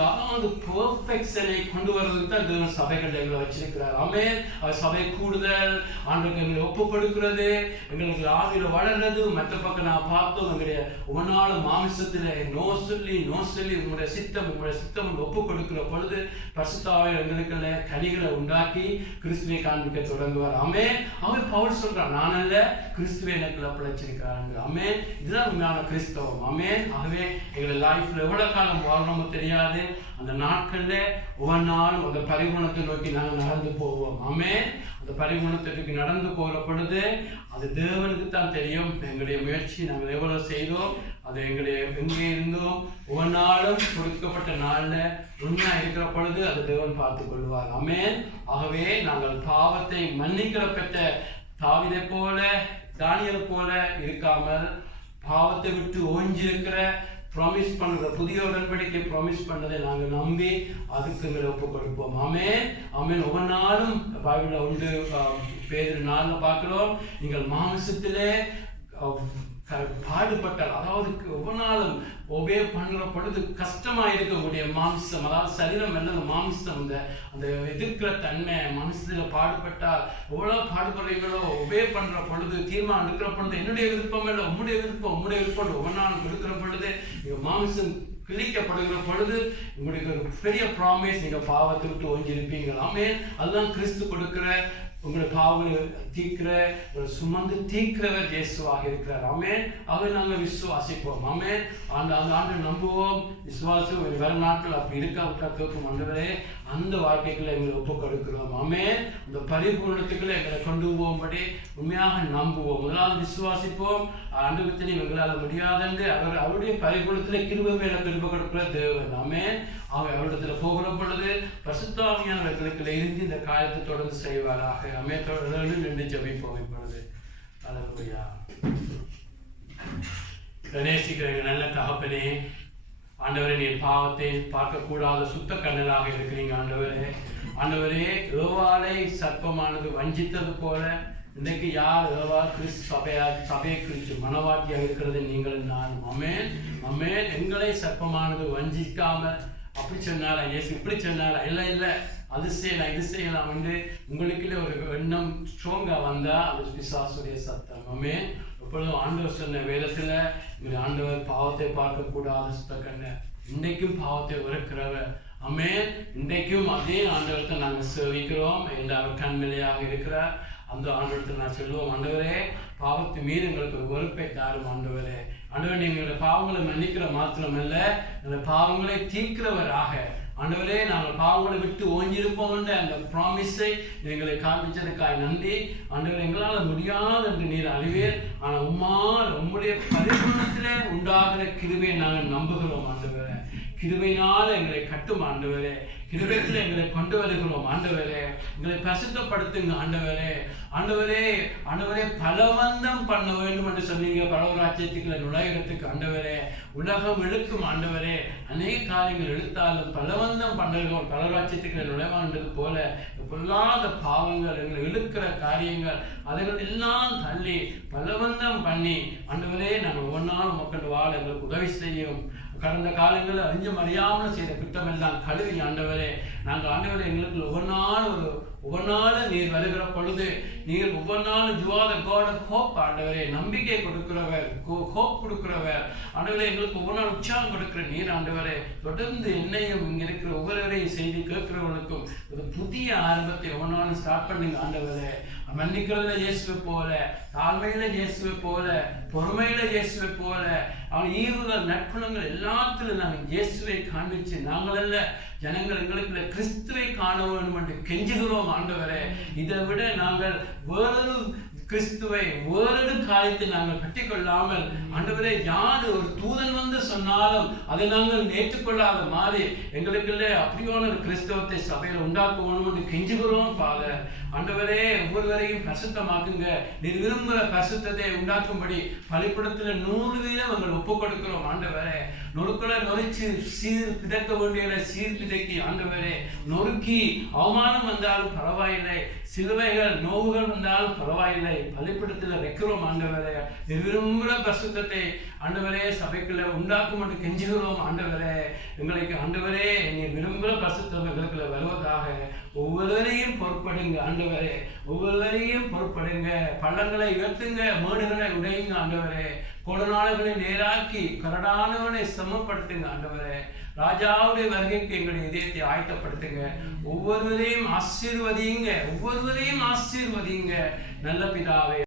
பெர்ஃபெக்ஷனை கொண்டு வருவதற்கு தான் தேவன் சபைகள் எங்களை வச்சிருக்கிறார். ஆமென். சபை கூடுதல், ஆண்டவருக்கு எங்களை ஒப்பு கொடுக்கிறது, எங்களுக்கு ஆவியில வளர்றது. மற்ற பக்கம் நான் பார்த்தோம், எங்களுடைய ஒவ்வொரு மாமிசத்துல நோ சொல்லி உங்களுடைய சித்தம் ஒப்பு கொடுக்கிற பொழுது பரிசுத்தாவே எங்களுக்குள்ள கனிகளை உண்டாக்கி கிறிஸ்துவை காண்பிக்க தொடங்குவார். ஆமென். அவர் பவுல் சொல்றார், நான் அல்ல கிறிஸ்துவை எனக்குள்ள பிழைச்சிருக்கிறாங்க. ஆமென். இதுதான் உண்மையான கிறிஸ்தவம். ஆமென். ஆகவே எங்களை லைஃப்ல எவ்வளவு காலம் வாழணுமோ தெரியாது, அந்த நாட்கள்ல ஒவ்வொரு நாளும் அந்த பரிமாணத்தை நோக்கி நாங்கள் நடந்து போவோம். ஆமென். அந்த பரிமாணத்திற்கு நடந்து போகிற பொழுது அது தேவனுக்கு தான் தெரியும். எங்களுடைய முயற்சி நாங்கள் எவ்வளவு செய்தோம், அது எங்கே இருந்தோம், ஒவ்வொரு நாளும் கொடுக்கப்பட்ட நாள்ல உண்மையா இருக்கிற பொழுது அது தேவன் பார்த்துக் கொள்வார். ஆமென். ஆகவே நாங்கள் பாவத்தை மன்னிக்கிற பெற்ற தாவீதை போல, தானியேலை போல இருக்காமல், பாவத்தை விட்டு ஓஞ்சிருக்கிற ப்ராமிஸ் பண்ணுற புதிய உடன்படிக்கை ப்ராமிஸ் பண்ணதை நாங்கள் நம்பி அதுக்கு எங்களை ஒப்பு கொடுப்போம். ஆமென் ஆமென். ஒவ்வொரு நாளும் பைபிளில் உண்டு. பேதுரு 4 பார்க்கிறோம், நீங்கள் மாம்சத்திலே பாடுபட்டால், அதாவது ஒவ்வொரு நாளும் ஒபே பண்ணுற பொழுது கஷ்டமாக இருக்கக்கூடிய மாம்சம், அதாவது சரீரம் என்னது மாம்சம், அந்த எதிர்க்கிற தன்மை மனசில் பாடுபட்டால் எவ்வளோ பாடுபடுறீங்களோ ஒபே பண்ணுற பொழுது தீர்மானம் எடுக்கிற பொழுது என்னுடைய விருப்பம் இல்லை உம்முடைய விருப்பம் ஒவ்வொரு நாளும் கொடுக்குற பொழுது நீங்கள் மாம்சம் கிழிக்கப்படுகிற பொழுது உங்களுக்கு ஒரு பெரிய ப்ராமிஸ், நீங்கள் பாவத்தை விட்டு ஓஞ்சிருப்பீங்க. ஆமென். அதுதான் கிறிஸ்து கொடுக்கிற உங்களுடைய பாவங்களை தீர்க்கிற சுமந்து தீர்க்கிறவர் இயேசுவாக இருக்கிறார். ஆமென். அவர் நாங்கள் விசுவாசிப்போம். ஆமென். அந்த ஆண்டு நம்புவோம், விசுவாசம். வர நாட்கள் அப்படி இருக்காவிட்டா கேட்கும் ஆண்டவரே, அந்த வாழ்க்கைகளை எங்களை ஒப்பு கொடுக்கிறோம். ஆமென். அந்த பரிபூர்ணத்துக்குள்ள எங்களை கொண்டு போகும்படி உண்மையாக நம்புவோம். முதலாவது விசுவாசிப்போம். ஆண்டவரத்தினை எங்களால் முடியாதென்று அவருடைய பரிபூர்ணத்தில் கிருபை மேல கிருபை கொடுக்கிற தேவன். ஆமென். அவரிடத்துல போகிற பொழுது பரிசுத்த ஆவியானவர்களுக்கு இருந்து இந்த காரியத்தை தொடர்ந்து செய்வாராக. ஆமென். தொடர்ந்து நின்று ஜெபிப்போம் இப்பொழுது. அல்லேலூயா. நேசிக்கிற நல்ல தகப்பனே, ஆண்டவரே, நீர் பாவத்தை பார்க்கக்கூடாத சுத்த கண்ணராக இருக்கிறீங்க. ஆண்டவரே, ஏவாளை சர்ப்பமானது வஞ்சித்தது போல இன்னைக்கு யார் ஏவா கிறிஸ்து சபையை குறித்து மனவாட்டியாக இருக்கிறது நீங்கள் நானும். ஆமென் ஆமென். எங்களை சர்ப்பமானது வஞ்சிக்காம அப்படி சொன்னாரா இயேசு, இப்படி சொன்னாரா, இல்லை அது செய்யலாம் இது செய்யலாம் என்று உங்களுக்குள்ளே ஒரு எண்ணம் ஸ்ட்ராங்காக வந்தால் அது பிசாசுடைய சத்தம். ஆமென். எப்பொழுதும் ஆண்டவர் சொன்ன வேதத்தில் ஆண்டவர் பாவத்தை பார்க்கக்கூடாத சுத்த கண்ணர், இன்றைக்கும் பாவத்தை வெறுக்கிறவர். ஆமென். இன்றைக்கும் அதே ஆண்டவரத்தை நாங்கள் சேவிக்கிறோம் என்று அவர் கண்மலையாக இருக்கிறார். அந்த ஆண்டவரத்தை நான் சொல்லுவோம், ஆண்டவரே, பாவத்து மீது எங்களுக்கு ஒரு வெறுப்பை தாரும். ஆண்டவரே, ஆண்டவர் எங்களுடைய பாவங்களை மன்னிக்கிற மாத்திரமல்ல, எங்களுடைய பாவங்களை தீர்க்கிறவராக. ஆண்டவரே, நாங்கள் பாவங்களை விட்டு ஓஞ்சிருப்போம் என்ற அந்த ப்ராமிஸை எங்களை காண்பிச்சதுக்காக நன்றி. ஆண்டவர், எங்களால் முடியாது என்று நீர் அறிவீர். ஆனால் உம்முடைய பரிபூரணத்திலே உண்டாகிற கிருபையை நாங்கள் நம்புகிறோம். ஆண்டவரே, கிருபையினால் எங்களை கட்டும். ஆண்டவரே, கிருபைக்குள்ள எங்களை கொண்டு வருகிறோம். ஆண்டவரே, எங்களை பரிசுத்தப்படுத்துங்க. ஆண்டவரே, பலவந்தம் பண்ண வேண்டும் என்று சொன்னீங்க. பரவராட்சியத்துக்குள்ள நுழைகிறதுக்கு ஆண்டவரே, உலகம் இழுக்கும். ஆண்டவரே, அநேக காரியங்கள் எடுத்தாலும் பலவந்தம் பண்ணுறோம். பரவராட்சியத்துக்குள்ள நுழைவான்றது போல பொல்லாத பாவங்கள், எங்களை இழுக்கிற காரியங்கள், அதுகள் எல்லாம் தள்ளி பலவந்தம் பண்ணி ஆண்டவரே, நாங்கள் ஒவ்வொரு நாளும் மக்கள் வாழ எங்களுக்கு உதவி செய்யும். கடந்த காலங்களில் அறிஞ்சும் அறியாமல் செய்த குற்றமெல்லாம் கழுவி ஆண்டவரே, நாங்கள் ஆண்டவரே, எங்களுக்கு ஒவ்வொரு நாளும் நீர் வருகிற பொழுது நீர் ஒவ்வொரு நாளும் you are the God of hope. ஆண்டவரே, நம்பிக்கை கொடுக்கிறவர், ஹோப் கொடுக்கிறவர். ஆண்டவரே, எங்களுக்கு ஒவ்வொரு நாள் உற்சாகம் கொடுக்கிற நீர். ஆண்டவரே, தொடர்ந்து என்னையும் இங்கே இருக்கிற ஒவ்வொருவரையும் செய்தி கேட்கிறவர்களுக்கும் ஒரு புதிய ஆரம்பத்தை ஒவ்வொரு நாளும் ஸ்டார்ட் பண்ணுங்க. ஆண்டவரே, மன்னிக்கிறதுல இயேசுவை போல, தாழ்மையில இயேசுவை போல, பொறுமையில இயேசுவை போல, அவன் ஈவுகள் நற்குணங்கள் எல்லாத்திலும் நாங்கள் இயேசுவை காண்பிச்சு நாங்களல்ல ஜனங்கள் எங்களுக்குள்ள கிறிஸ்துவை காண வேண்டும் என்று கெஞ்சுகிறோம். ஆண்டவரே, இதை விட நாங்கள் வேறொரு கிறிஸ்துவை வேறொரு காரியத்தை நாங்கள் கட்டிக்கொள்ளாமல் ஆண்டவரே, யாரு ஒரு தூதன் வந்து சொன்னாலும் அதை நாங்கள் ஏற்றுக்கொள்ளாத மாதிரி எங்களுக்குள்ளே அப்படியான ஒரு கிறிஸ்தவத்தை சபையில் உண்டாக்க வேண்டும் என்று கெஞ்சுகிறோம். ஃபாதர், ஆண்டவரே, ஒவ்வொருவரையும் பரிசுத்தமாக்குங்க. நீர் விரும்புகிற பரிசுத்தத்தை உண்டாக்கும்படி பலிபீடத்தில் 100% எங்கள் ஒப்புக் கொடுக்கிறோம். ஆண்டவரே, நொறுக்களை நொறிச்சு சீர் பிதைக்க வேண்டிய சீர் பிதைக்கி ஆண்டவரே, நொறுக்கி அவமானம் வந்தாலும் பரவாயில்லை, சிலுவைகள் நோவுகள் வந்தாலும் பரவாயில்லை, பலிபீடத்தில் வைக்கிறோம். ஆண்டவரே, நீர் விரும்புகிற பரிசுத்தத்தை ஆண்டவரே சபைக்குள்ள உண்டாக்கும் என்று கெஞ்சுகிறோம். ஆண்டவரே, எங்களுக்கு ஆண்டவரே, நீர் விரும்புகிற பரிசுத்தம் எங்களுக்குள்ள வருவதாக ஒவ்வொருவரையும் பொறுப்படுங்க. ஆண்டவரே, ஒவ்வொருவரையும் பொறுப்படுங்க. பள்ளங்களை உயர்த்துங்க, மேடுகளை உடையுங்க. ஆண்டவரே, கொடுநாடுகளை நேராக்கி கரடானவனை சமப்படுத்துங்க. ஆண்டவரே, ராஜாவுடைய வருகைக்கு எங்களுடைய இதயத்தை ஆயத்தப்படுத்துங்க. ஒவ்வொருவரையும் ஆசீர்வதிங்க நல்ல பிதாவே.